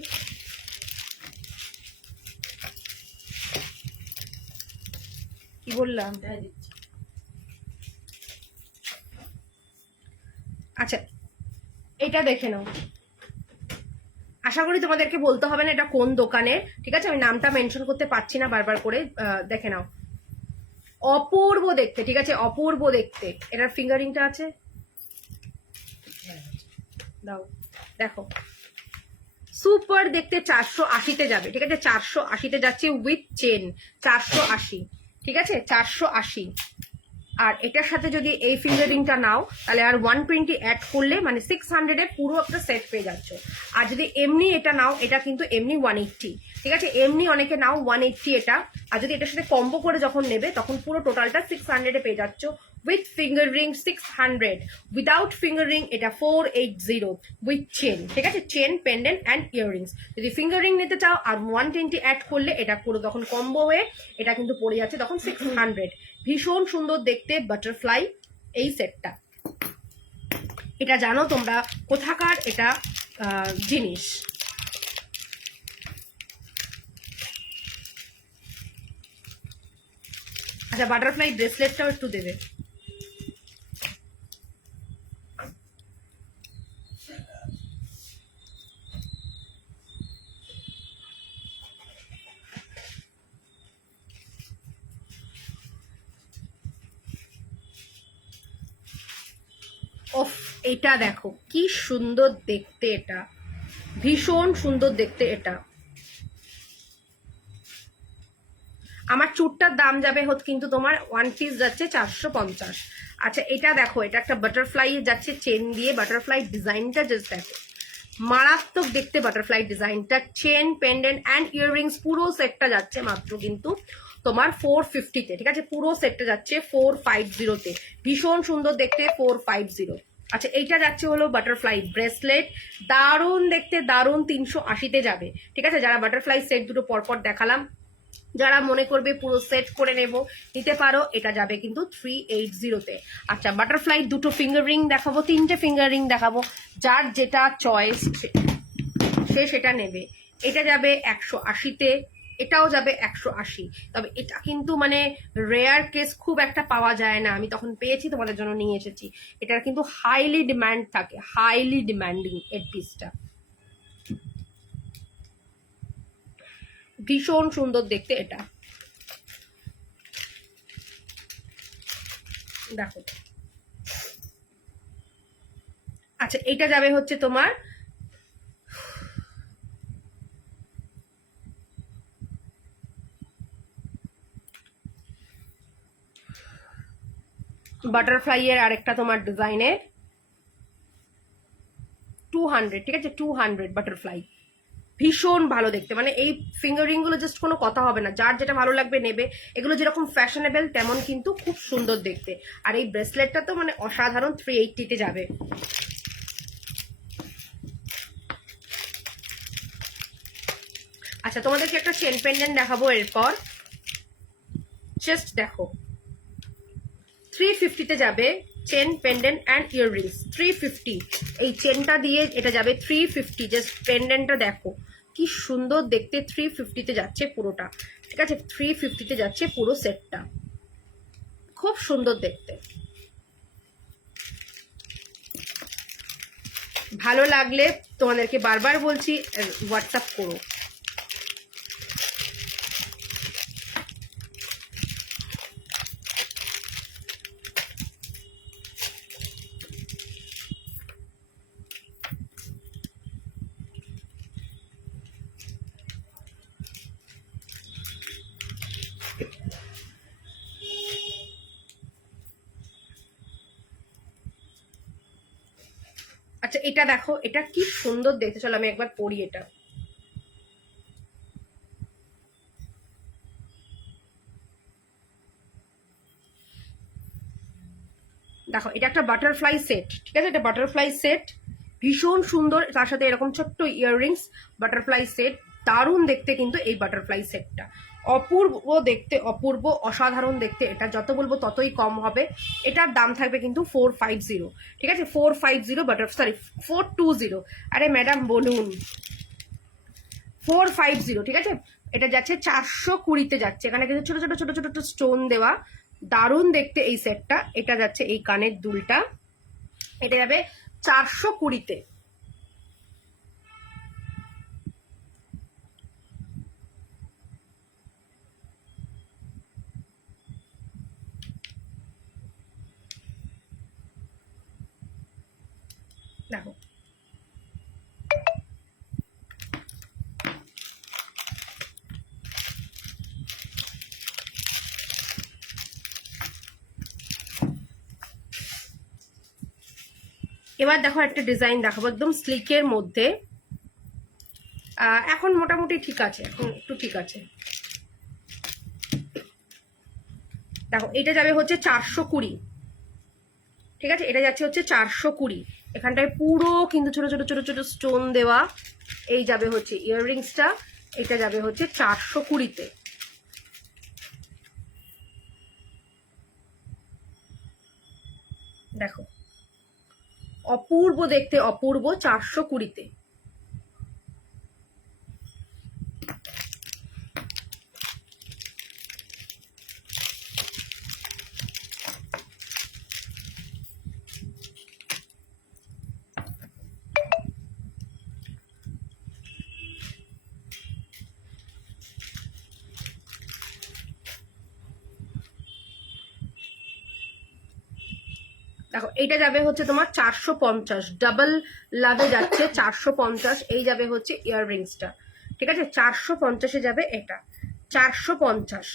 কি বললাম? আচ্ছা এটা দেখে নাও, আশা করি তোমাদেরকে বলতে হবে না এটা কোন দোকানের, ঠিক আছে, আমি নামটা মেনশন করতে পারছি না বারবার করে। দেখে নাও, অপূর্ব দেখতে, ঠিক আছে, অপূর্ব দেখতে। এটার ফিঙ্গারিংটা আছে, দাও দেখো, সুপার দেখতে। 480-তে যাবে, ঠিক আছে, 480-তে যাচ্ছে উইথ চেন, 480, ঠিক আছে, 480। আর এটার সাথে যদি এই ফিঙ্গারিংটা নাও, তাহলে আর 120 অ্যাড করলে মানে 600-এ পুরো একটা সেট পেয়ে যাচ্ছ। আর যদি এমনি এটা নাও, এটা কিন্তু এমনি 180, ঠিক আছে, এমনি অনেকে নাও 180 এটা। আর যদি এটার সাথে কম্বো করে যখন নেবে, তখন পুরো টোটালটা 600-এ পেয়ে যাচ্ছ with finger ring 600, without finger ring এটা 480, উইথ চেন, ঠিক আছে, চেন, পেন্ডেন্ট অ্যান্ড ইয়াররিংস। যদি ফিঙ্গার রিং নিতে চাও আর 120 অ্যাড করলে এটা পুরো তখন কম্বো হয়ে এটা কিন্তু পড়ে যাচ্ছে তখন 600। ভীষণ সুন্দর দেখতে বাটারফ্লাই এই সেটটা। এটা জানো তোমরা কোথাকার এটা জিনিস? আচ্ছা বাটারফ্লাই ব্রেসলেটটাও একটু দেবে। ওফ এটা দেখো কি সুন্দর দেখতে, এটা ভীষণ সুন্দর দেখতে। এটা আমার চুটটার দাম যাবে কিন্তু তোমার ওয়ান পিস যাচ্ছে 450। আচ্ছা এটা দেখো, এটা একটা বাটারফ্লাই যাচ্ছে চেন দিয়ে, বাটারফ্লাই ডিজাইনটা জাস্ট দেখো, মারাত্মক দেখতে বাটারফ্লাই ডিজাইনটা। চেন, পেন্ডেন্ট অ্যান্ড ইয়াররিংস পুরো সেটটা যাচ্ছে মাত্র কিন্তু তোমার 450-তে। ঠিক আছে, পুরো সেটটা যাচ্ছে 450-তে। ভীষণ সুন্দর দেখতে 450। আচ্ছা, এইটা যাচ্ছে হলো বাটারফ্লাই ব্রেসলেট, দারুণ দেখতে, দারুণ 380-তে যাবে। ঠিক আছে, যারা বাটারফ্লাই সেট দুটো পরপর দেখালাম, যারা মনে করবে পুরো সেট করে নেব নিতে পারো, এটা যাবে কিন্তু 380-তে। আচ্ছা, বাটারফ্লাই দুটো ফিঙ্গার রিং দেখাবো, 3টে ফিঙ্গার রিং দেখাবো, যার যেটা চয়েস সে সেটা নেবে। এটা যাবে 180-তে, এটাও যাবে 180। তবে এটা কিন্তু মানে রেয়ার কেস, খুব একটা পাওয়া যায় না, আমি তখন পেয়েছি তোমাদের জন্য নিয়ে এসেছি। এটার কিন্তু হাইলি ডিমান্ড থাকে, হাইলি ডিমান্ডিং এর পিসটা। ভীষণ সুন্দর দেখতে এটা, দেখো। আচ্ছা, এটা যাবে হচ্ছে তোমার বাটারফ্লাই এর আরেকটা তোমার ডিজাইনের 200। ঠিক আছে, 200 বাটারফ্লাই, ভীষণ ভালো দেখতে। মানে এই ফিঙ্গার রিং গুলো জাস্ট কোনো কথা হবে না, যার যেটা ভালো লাগবে নেবে। এগুলো যেরকম ফ্যাশনেবল তেমন কিন্তু খুব সুন্দর দেখতে। আর এই ব্রেসলেটটা তো মানে অসাধারণ, 380-তে যাবে। আচ্ছা, তোমাদেরকে একটা চেন পেন্ডেন্ট দেখাবো এরপর। জাস্ট দেখো, 350-তে যাবে চেন, পেন্ডেন্ট অ্যান্ড ইয়াররিংস। 350 এই চেনটা দিয়ে এটা যাবে 350। জাস্ট পেন্ডেন্টটা দেখো কি সুন্দর দেখতে, 350-তে যাচ্ছে পুরোটা। ঠিক আছে, 350-তে যাচ্ছে পুরো সেটটা, খুব সুন্দর দেখতে। ভালো লাগলে তোমাদেরকে বারবার বলছি হোয়াটসঅ্যাপ করো। আচ্ছা, এটা দেখো, এটা কি সুন্দর দেখতে। চলো আমি একবার পরি এটা। দেখো, এটা একটা বাটারফ্লাই সেট। ঠিক আছে, এটা বাটারফ্লাই সেট, ভীষণ সুন্দর। তার সাথে এরকম ছোট্ট ইয়াররিংস, বাটারফ্লাই সেট, দারুণ দেখতে কিন্তু এই বাটারফ্লাই সেটটা। অপূর্ব দেখতে, অপূর্ব, অসাধারণ দেখতে। এটা যত বলবো ততই কম হবে। এটার দাম থাকবে কিন্তু 450। ঠিক আছে, 450 সরি 420। আরে ম্যাডাম বলুন, 450। ঠিক আছে, এটা যাচ্ছে 420-তে যাচ্ছে। এখানে কিন্তু ছোট ছোট ছোট ছোট স্টোন দেওয়া, দারুণ দেখতে এই সেটটা। এটা যাচ্ছে এই কানের দুলটা, এটা যাবে 420-তে। দেখো, এবার দেখো একটা ডিজাইন দেখাবো একদম স্লিকের মধ্যে। এখন মোটামুটি ঠিক আছে, এখন একটু ঠিক আছে। দেখো, এটা যাবে হচ্ছে 420। ঠিক আছে, এটা যাচ্ছে হচ্ছে 420। এখানটায় পুরো কিন্তু ছোট ছোট ছোট ছোট স্টোন দেওয়া। এই যাবে হচ্ছে ইয়াররিংসটা, এটা যাবে হচ্ছে 420-তে। দেখো, অপূর্ব দেখতে, অপূর্ব, 420-তে। দেখো, এইটা যাবে হচ্ছে তোমার 450, ডাবল লাভে যাচ্ছে 450। এই যাবে হচ্ছে ইয়াররিংসটা। ঠিক আছে, 450-এ যাবে এটা, 450।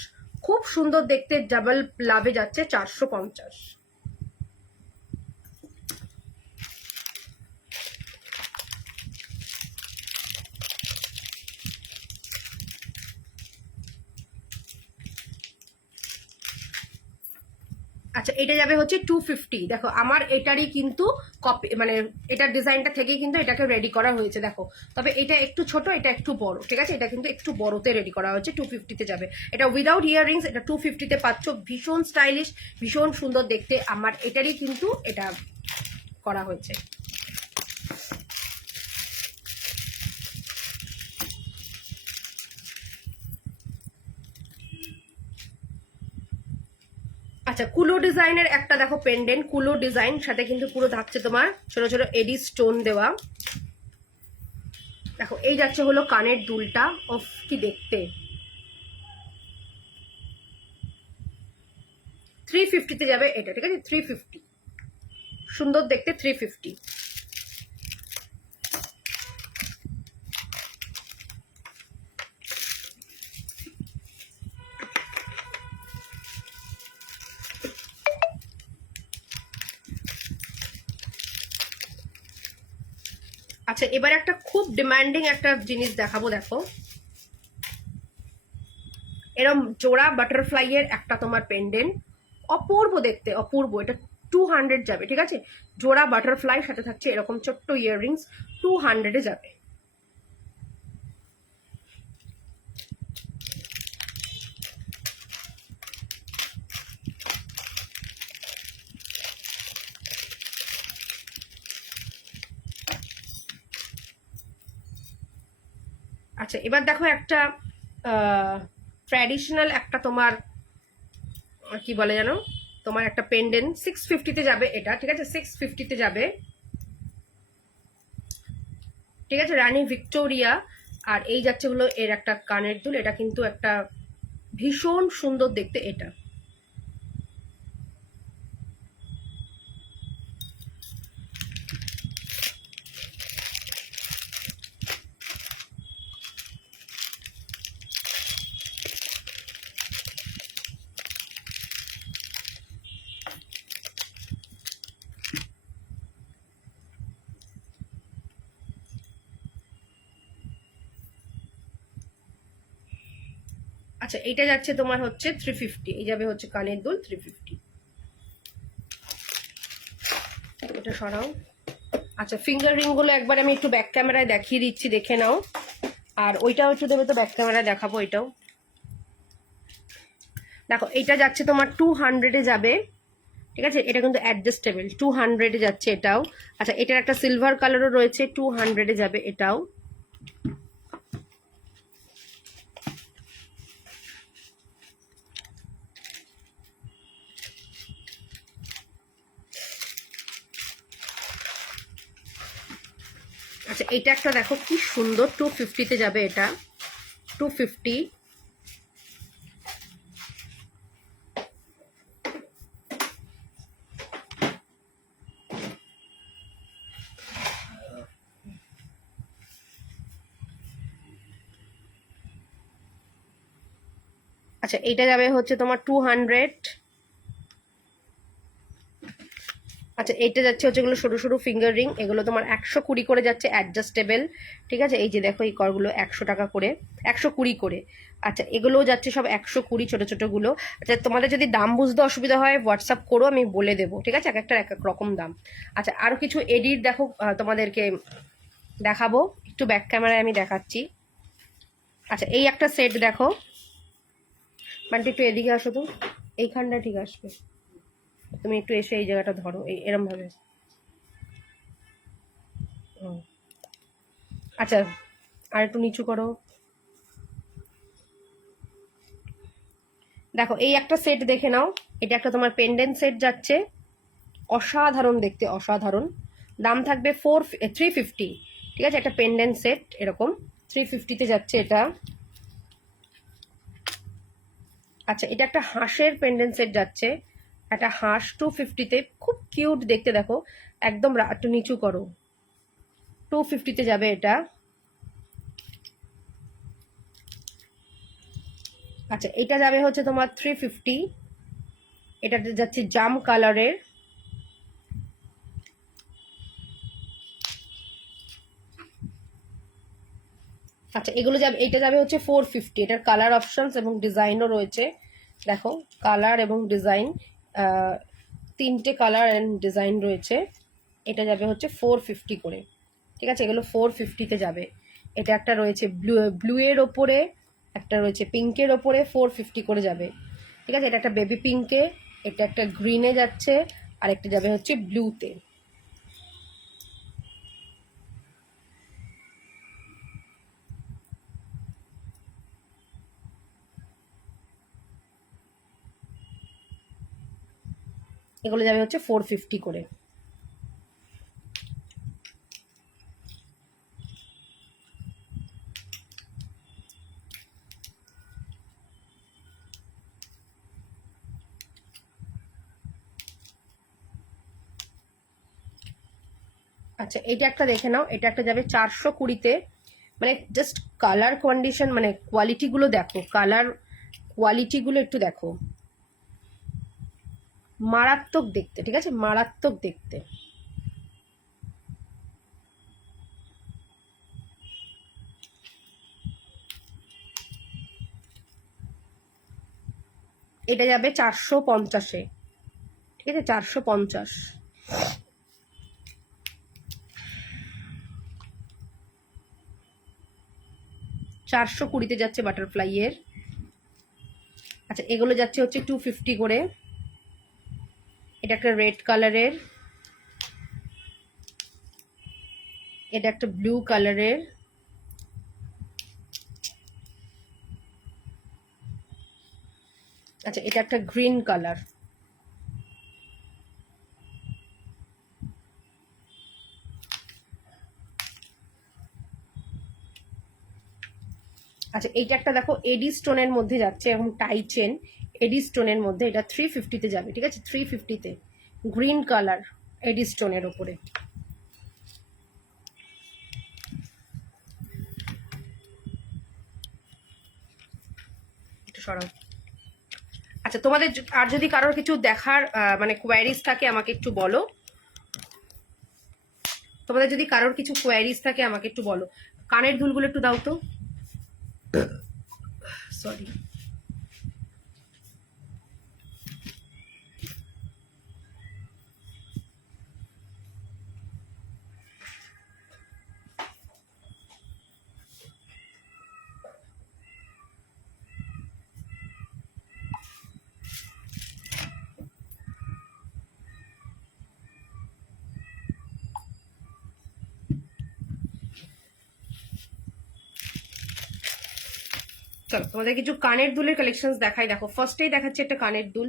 খুব সুন্দর দেখতে, ডাবল লাভে যাচ্ছে 450। আচ্ছা এটা যাবে হচ্ছে 250। দেখো আমার এটারই কিন্তু কপি, মানে এটার ডিজাইনটা থেকেই কিন্তু এটাকে রেডি করা হয়েছে দেখো। তবে এটা একটু ছোট, এটা একটু বড়, ঠিক আছে? এটা কিন্তু একটু বড়তে রেডি করা হয়েছে, 250-তে যাবে এটা উইদাউট ইয়াররিংস। এটা 250-তে পাচ্ছ, ভীষণ স্টাইলিশ, ভীষণ সুন্দর দেখতে। আমার এটারই কিন্তু এটা করা হয়েছে। আচ্ছা কুলো ডিজাইনের একটা দেখো পেন্ডেন্ট, কুলো ডিজাইন, সাথে কিন্তু পুরো থাকছে তোমার ছোট ছোট এডি স্টোন দেওয়া। দেখো এই যাচ্ছে হলো কানের দুলটা, অফ কি দেখতে। 350-তে যাবে এটা, ঠিক আছে? 350, সুন্দর দেখতে, 350। আচ্ছা এবার একটা খুব ডিমান্ডিং একটা জিনিস দেখাবো, দেখো এরম জোড়া বাটারফ্লাই এর একটা তোমার পেন্ডেন্ট, অপূর্ব দেখতে, অপূর্ব। এটা 200 যাবে, ঠিক আছে? জোড়া বাটারফ্লাই, সাথে থাকছে এরকম ছোট্ট ইয়াররিংস, 200-এ যাবে। আচ্ছা এবার দেখো একটা ট্র্যাডিশনাল একটা তোমার কি বলে জানো, তোমার একটা পেন্ডেন্ট 650-তে যাবে এটা, ঠিক আছে? 650-তে যাবে, ঠিক আছে? রানী ভিক্টোরিয়া। আর এই যাচ্ছে হলো এর একটা কানের দুল, এটা কিন্তু একটা ভীষণ সুন্দর দেখতে এটা। আচ্ছা এটা যাচ্ছে তোমার হচ্ছে 350, এই যাবে হচ্ছে কানের দুল 350। এটা সরাও। আচ্ছা ফিঙ্গার রিং গুলো একবার আমি একটু ব্যাক ক্যামেরায় দেখিয়ে দিচ্ছি, দেখে নাও। আর ওইটাও একটু দেবে তো, ব্যাক ক্যামেরায় দেখাবো এটাও। দেখো এটা যাচ্ছে তোমার 200-এ যাবে, ঠিক আছে? এটা কিন্তু অ্যাডজাস্টেবল, 200-এ যাচ্ছে এটাও। আচ্ছা এটার একটা সিলভার কালারও রয়েছে, 200-এ যাবে এটাও। আচ্ছা এটা একটা দেখো কি সুন্দর, 250-তে যাবে এটা, 250। আচ্ছা এটা যাবে হচ্ছে তোমার 200। আচ্ছা এইটা যাচ্ছে হচ্ছে এগুলো সরু সরু ফিঙ্গার রিং, এগুলো তোমার 120 করে যাচ্ছে, অ্যাডজাস্টেবল, ঠিক আছে? এই যে দেখো এই করগুলো 100 টাকা করে, 120 করে। আচ্ছা এগুলোও যাচ্ছে সব 120, ছোট ছোট গুলো। আচ্ছা তোমাদের যদি দাম বুঝতে অসুবিধা হয় হোয়াটসঅ্যাপ করো, আমি বলে দেবো, ঠিক আছে? এক একটা এক এক রকম দাম। আচ্ছা আরো কিছু এডিট দেখো তোমাদেরকে দেখাবো, একটু ব্যাক ক্যামেরায় আমি দেখাচ্ছি। আচ্ছা এই একটা সেট দেখো, মানে একটু এদিকে আসো তো, এইখানটা ঠিক আসবে, তুমি একটু এসে এই জায়গাটা ধরো, এই এরম ভাবে। আচ্ছা আর একটু নিচু করো। দেখো এই একটা সেট দেখে নাও, এটা একটা তোমার পেন্ডেন্ট সেট যাচ্ছে, অসাধারণ দেখতে, অসাধারণ। দাম থাকবে 350, ঠিক আছে? একটা পেন্ডেন্ট সেট এরকম 350-তে যাচ্ছে এটা। আচ্ছা এটা একটা হাঁসের পেন্ডেন্ট সেট যাচ্ছে, একটা হাঁস 250-তে, খুব কিউট দেখতে দেখো, একদম একটু নিচু করো, 250-তে যাবে এটা। আচ্ছা এটা যাবে হচ্ছে তোমার 350, এটা যাচ্ছে জাম কালারের। আচ্ছা এগুলো যাবে, এটা যাবে হচ্ছে 450, এটার কালার অপশনস এবং ডিজাইনও রয়েছে, দেখো কালার এবং ডিজাইন তিনটে কালার অ্যান্ড ডিজাইন রয়েছে। এটা যাবে হচ্ছে 450 করে, ঠিক আছে, এগুলো 450-তে যাবে। এটা একটা রয়েছে ব্লু এর ওপরে, একটা রয়েছে পিঙ্কের ওপরে, 450 করে যাবে, ঠিক আছে। এটা একটা বেবি পিঙ্কে, এটা একটা গ্রিনে যাচ্ছে, আর একটা যাবে হচ্ছে ব্লুতে। এগুলো যাবে হচ্ছে 450 করে। আচ্ছা, এটা একটা দেখে নাও, এটা একটা যাবে 420-তে। মানে জাস্ট কালার কন্ডিশন, মানে কোয়ালিটিগুলো দেখো, কালার কোয়ালিটিগুলো একটু দেখো, মারাত্মক দেখতে, ঠিক আছে, মারাত্মক দেখতে। এটা যাবে 450-এ, ঠিক আছে, 450। 420-তে যাচ্ছে বাটারফ্লাই এর। আচ্ছা, এগুলো যাচ্ছে হচ্ছে 250 করে। এটা একটা রেড কালারের, এটা একটা ব্লু কালারের, আচ্ছা এটা একটা গ্রিন কালার, আচ্ছা এইটা একটা দেখো এডি স্টোনের মধ্যে যাচ্ছে, এবং টাই চেন এডি স্টোনের মধ্যে, এটা 350-তে যাবে, ঠিক আছে, 350-তে গ্রিন কালার এডি স্টোনের ওপরে। একটু সরাও। আচ্ছা, তোমাদের আর যদি কারোর কিছু দেখার মানে কোয়ারিজ থাকে আমাকে একটু বলো, তোমাদের যদি কারোর কিছু কোয়ারিজ থাকে আমাকে একটু বলো। কানের দুলগুলো একটু দাও তো, সরি। চলো তোমাদের কিছু কানের দুলের কালেকশন দেখাই। দেখো ফার্স্টেই দেখাচ্ছে একটা কানের দুল,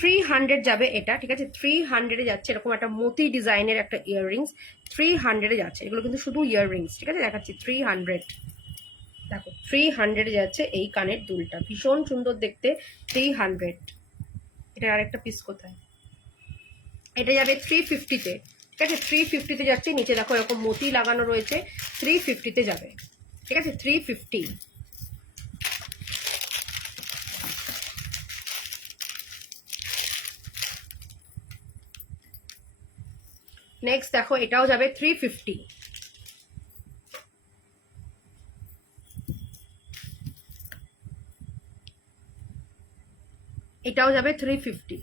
300 যাবে এটা, ঠিক আছে, 300-এ যাচ্ছে। এরকম একটা মতি ডিজাইনের একটা ইয়াররিংস 300-এ যাচ্ছে। এগুলো কিন্তু শুধু ইয়াররিংস, ঠিক আছে, দেখাচ্ছি 300। দেখো 300-এ যাচ্ছে এই কানের দুলটা, ভীষণ সুন্দর দেখতে, 300। এটা আরেকটা পিস কোথায়, এটা যাবে 350-তে, ঠিক আছে, 350-তে যাচ্ছে। নিচে দেখো এরকম মতি লাগানো রয়েছে, 350-তে যাবে, ঠিক আছে, 350। নেক্সট দেখো এটাও যাবে 350, এটাও যাবে 350।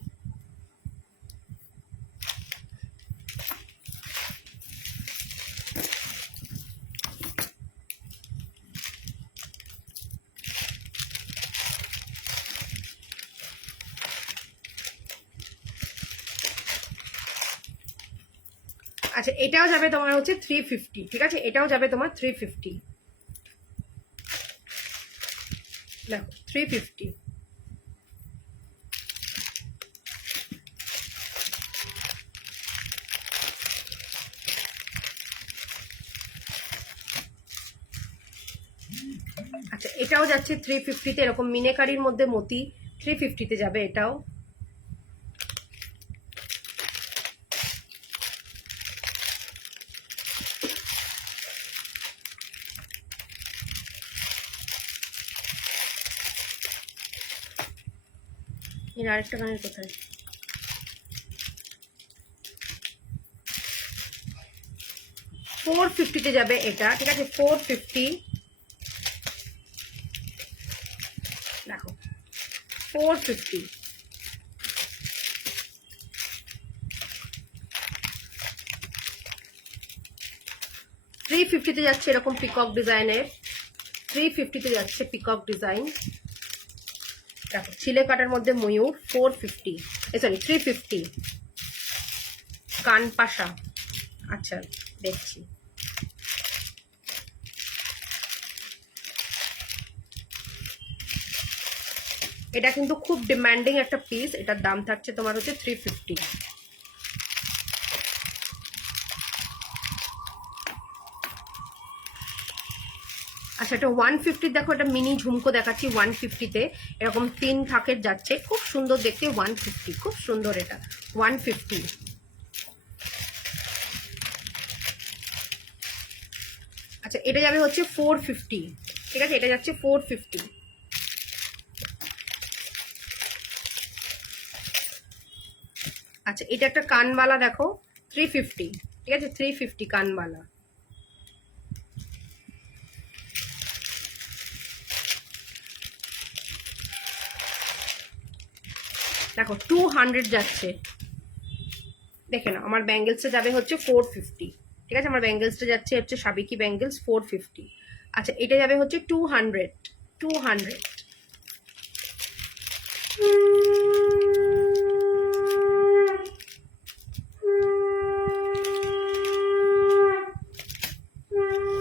আচ্ছা, এটাও যাবে তোমার হচ্ছে 350, ঠিক আছে, এটাও যাবে তোমার 350। দেখো 350। আচ্ছা, এটাও যাচ্ছে 350-তে, এরকম মিনেকারির মধ্যে মতি, 350-তে যাবে এটাও। এর আরেকটা কানের কোথায়, 450-তে যাবে এটা, ঠিক আছে, 450। দেখো 450। 350-তে যাচ্ছে এরকম পিকক ডিজাইনের, 350-তে যাচ্ছে পিকক ডিজাইন। দেখো ছিলে কাটার মধ্যে ময়ূর, 450, সরি 350। কানপাশা, আচ্ছা দেখছি। এটা কিন্তু খুব ডিমান্ডিং একটা পিস, এটার দাম থাকছে তোমার হচ্ছে 350। আচ্ছা এটা 150 দেখো, এটা মিনি ঝুমকো দেখাচ্ছি 150-তে, এরকম 3 থাকের যাচ্ছে, খুব সুন্দর দেখতে, 150, খুব সুন্দর এটা 150। আচ্ছা এটা যাবে হচ্ছে 450, ঠিক আছে, এটা যাচ্ছে 450। আচ্ছা এটা একটা কানবালা দেখো 350, ঠিক আছে, 350 কানবালা। দেখো 200 যাচ্ছে, দেখে না আমার ব্যাঙ্গেলসটা যাবে হচ্ছে 450, ঠিক আছে, আমার ব্যাঙ্গেলসটা যাচ্ছে হচ্ছে সাবিকি ব্যাঙ্গেলস 450। আচ্ছা এটা যাবে হচ্ছে 200, 200।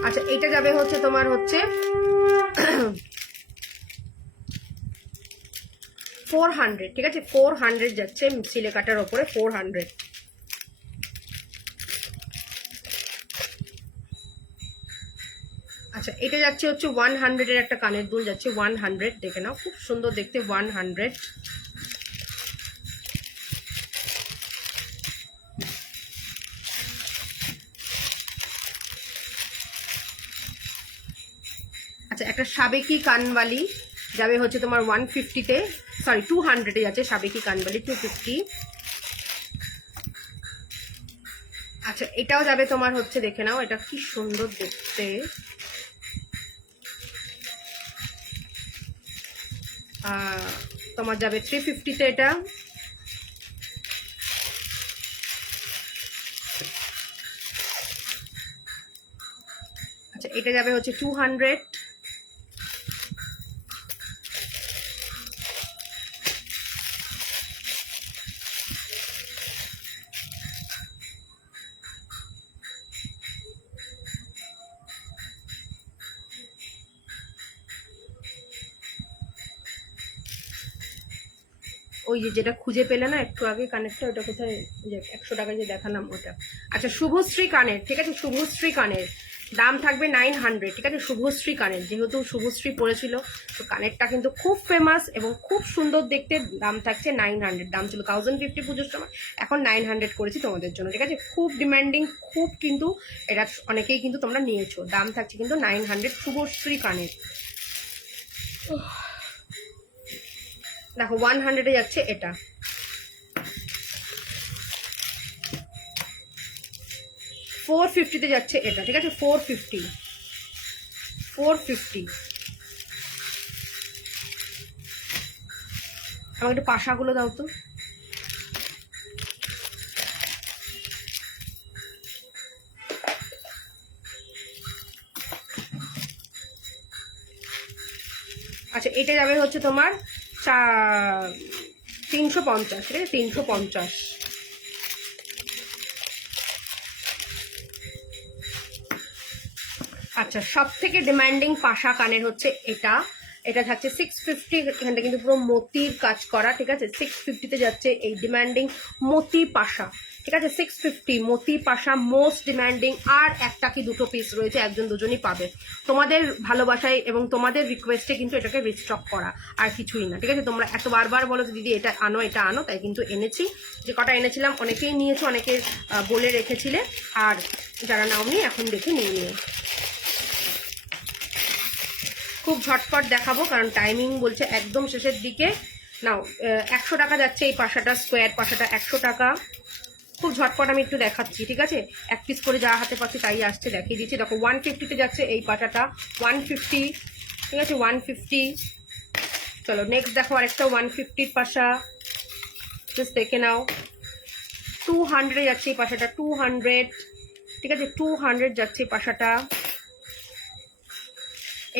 আচ্ছা এটা যাবে হচ্ছে তোমার হচ্ছে 400, ঠিক আছে, 400 যাচ্ছে সিলে কাটার ওপরে 400। আচ্ছা এটা যাচ্ছে হচ্ছে 100 এর একটা কানের দুল যাচ্ছে 100, দেখে নাও খুব সুন্দর দেখতে 100। আচ্ছা একটা সাবেকি কানবালি যাবে হচ্ছে তোমার 150-তে, সরি 200-এ যাচ্ছে সাবেকি কানবালি 250। আচ্ছা এটাও যাবে তোমার হচ্ছে, দেখে নাও এটা কি সুন্দর দেখতে, তোমার যাবে 350-তে এটা। আচ্ছা এটা যাবে হচ্ছে 200। ওই যে যেটা খুঁজে পেলে না একটু আগে কানেরটা, ওটা কোথায়, 100 টাকায় যে দেখালাম ওটা। আচ্ছা শুভশ্রী কানের, ঠিক আছে, শুভশ্রী কানের দাম থাকবে 900, ঠিক আছে, শুভশ্রী কানের, যেহেতু শুভশ্রী পড়েছিল তো কানেরটা কিন্তু খুব ফেমাস এবং খুব সুন্দর দেখতে, দাম থাকছে 900, দাম ছিল 1050 পুজোর সময়, এখন 900 করেছি তোমাদের জন্য, ঠিক আছে, খুব ডিমান্ডিং, খুব কিন্তু এটা অনেকেই কিন্তু তোমরা নিয়েছো, দাম থাকছে কিন্তু 900 শুভশ্রী কানের। দেখো 100-এ যাচ্ছে এটা, 450-তে যাচ্ছে এটা, ঠিক আছে, 450, 450। আমাকে একটু পাশাগুলো দাও তো। আচ্ছা এটা যাবে হচ্ছে তোমার 350, ঠিক আছে, 350। আচ্ছা সব থেকে ডিমান্ডিং পাশা কানের হচ্ছে এটা, এটা থাকছে 650, এখানটা কিন্তু পুরো মতির কাজ করা, ঠিক আছে, 650-তে যাচ্ছে এই ডিমান্ডিং মতি পাশা, ঠিক আছে, 650 মতি পাশা মোস্ট ডিমান্ডিং। আর একটা কি দুটো পিস রয়েছে, একজন দুজনই পাবে, তোমাদের ভালোবাসায় এবং তোমাদের রিকোয়েস্টে কিন্তু এটাকে রিস্টক করা, আর কিছুই না, ঠিক আছে, তোমরা এত বারবার বলো যে দিদি এটা আনো এটা আনো, তাই কিন্তু এনেছি, যে কটা এনেছিলাম অনেকেই নিয়েছো, অনেকে বলে রেখেছিলে, আর যারা নাওনি এখন দেখে নিয়ে নিও। খুব ঝটপট দেখাবো কারণ টাইমিং বলছে একদম শেষের দিকে। নাও 100 টাকা যাচ্ছে এই পাশাটা, স্কোয়ার পাশাটা 100 টাকা, খুব ঝটপট আমি একটু দেখাচ্ছি, ঠিক আছে, এক পিস করে যা হাতে পাচ্ছি তাই আসছে, দেখিয়ে দিচ্ছি। দেখো 150-তে যাচ্ছে এই পাশাটা 150, ঠিক আছে, 150। চলো নেক্সট দেখো আরেকটা 150-র পাশা, জাস্ট দেখে নাও। 200-এ যাচ্ছে এই পাশাটা 200, ঠিক আছে 200 যাচ্ছে পাশাটা,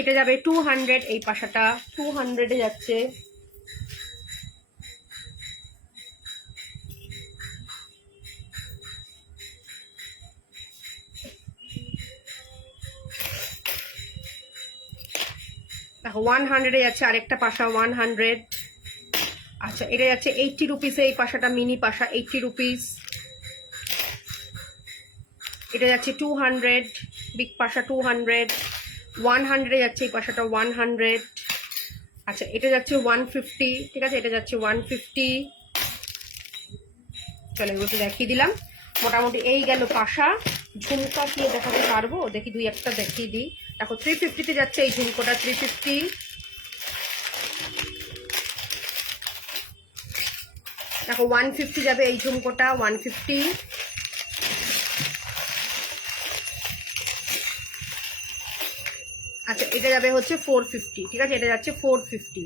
এটা যাবে 200, এই পাশাটা 200 যাচ্ছে। দেখো 100 যাচ্ছে আরেকটা পাশা 100। আচ্ছা এটা যাচ্ছে 80 রুপিসে, এই পাশাটা মিনি পাশা 80 রুপিস। এটা যাচ্ছে 200, বিগ পাশা 200। 100 যাচ্ছে এই পাশাটা 100। আচ্ছা এটা যাচ্ছে 150, ঠিক আছে এটা যাচ্ছে 150। চলো এগুলো তো দেখিয়ে দিলাম। মোটামুটি এই গেল পাশা। ঝুমকা কি দেখাতে পারবো, দেখি দুই একটা দেখিয়ে দিই। দেখো 350-তে যাচ্ছে এই ঝুমকোটা 350। দেখো 150 যাবে এই ঝুমকোটা 150। আচ্ছা এটা যাবে হচ্ছে 450, ঠিক আছে এটা যাচ্ছে 450।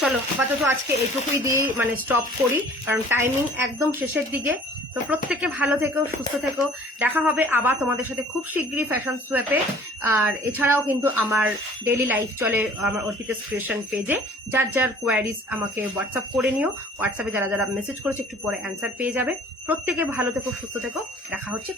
চলো আপাতত আজকে এইটুকুই দিয়ে মানে স্টপ করি, কারণ টাইমিং একদম শেষের দিকে। তো প্রত্যেকে ভালো থেকো, সুস্থ থেকো। দেখা হবে আবার তোমাদের সাথে খুব শিগগিরই ফ্যাশন সোয়াপে। আর এছাড়াও কিন্তু আমার ডেইলি লাইফ চলে আমার অর্পিতাস ক্রিয়েশন পেজে। যার যার কোয়ারিজ আমাকে হোয়াটসঅ্যাপ করে নিও। হোয়াটসঅ্যাপে যারা যারা মেসেজ করেছে একটু পরে অ্যান্সার পেয়ে যাবে। প্রত্যেকে ভালো থেকো, সুস্থ থেকো। দেখা হচ্ছে।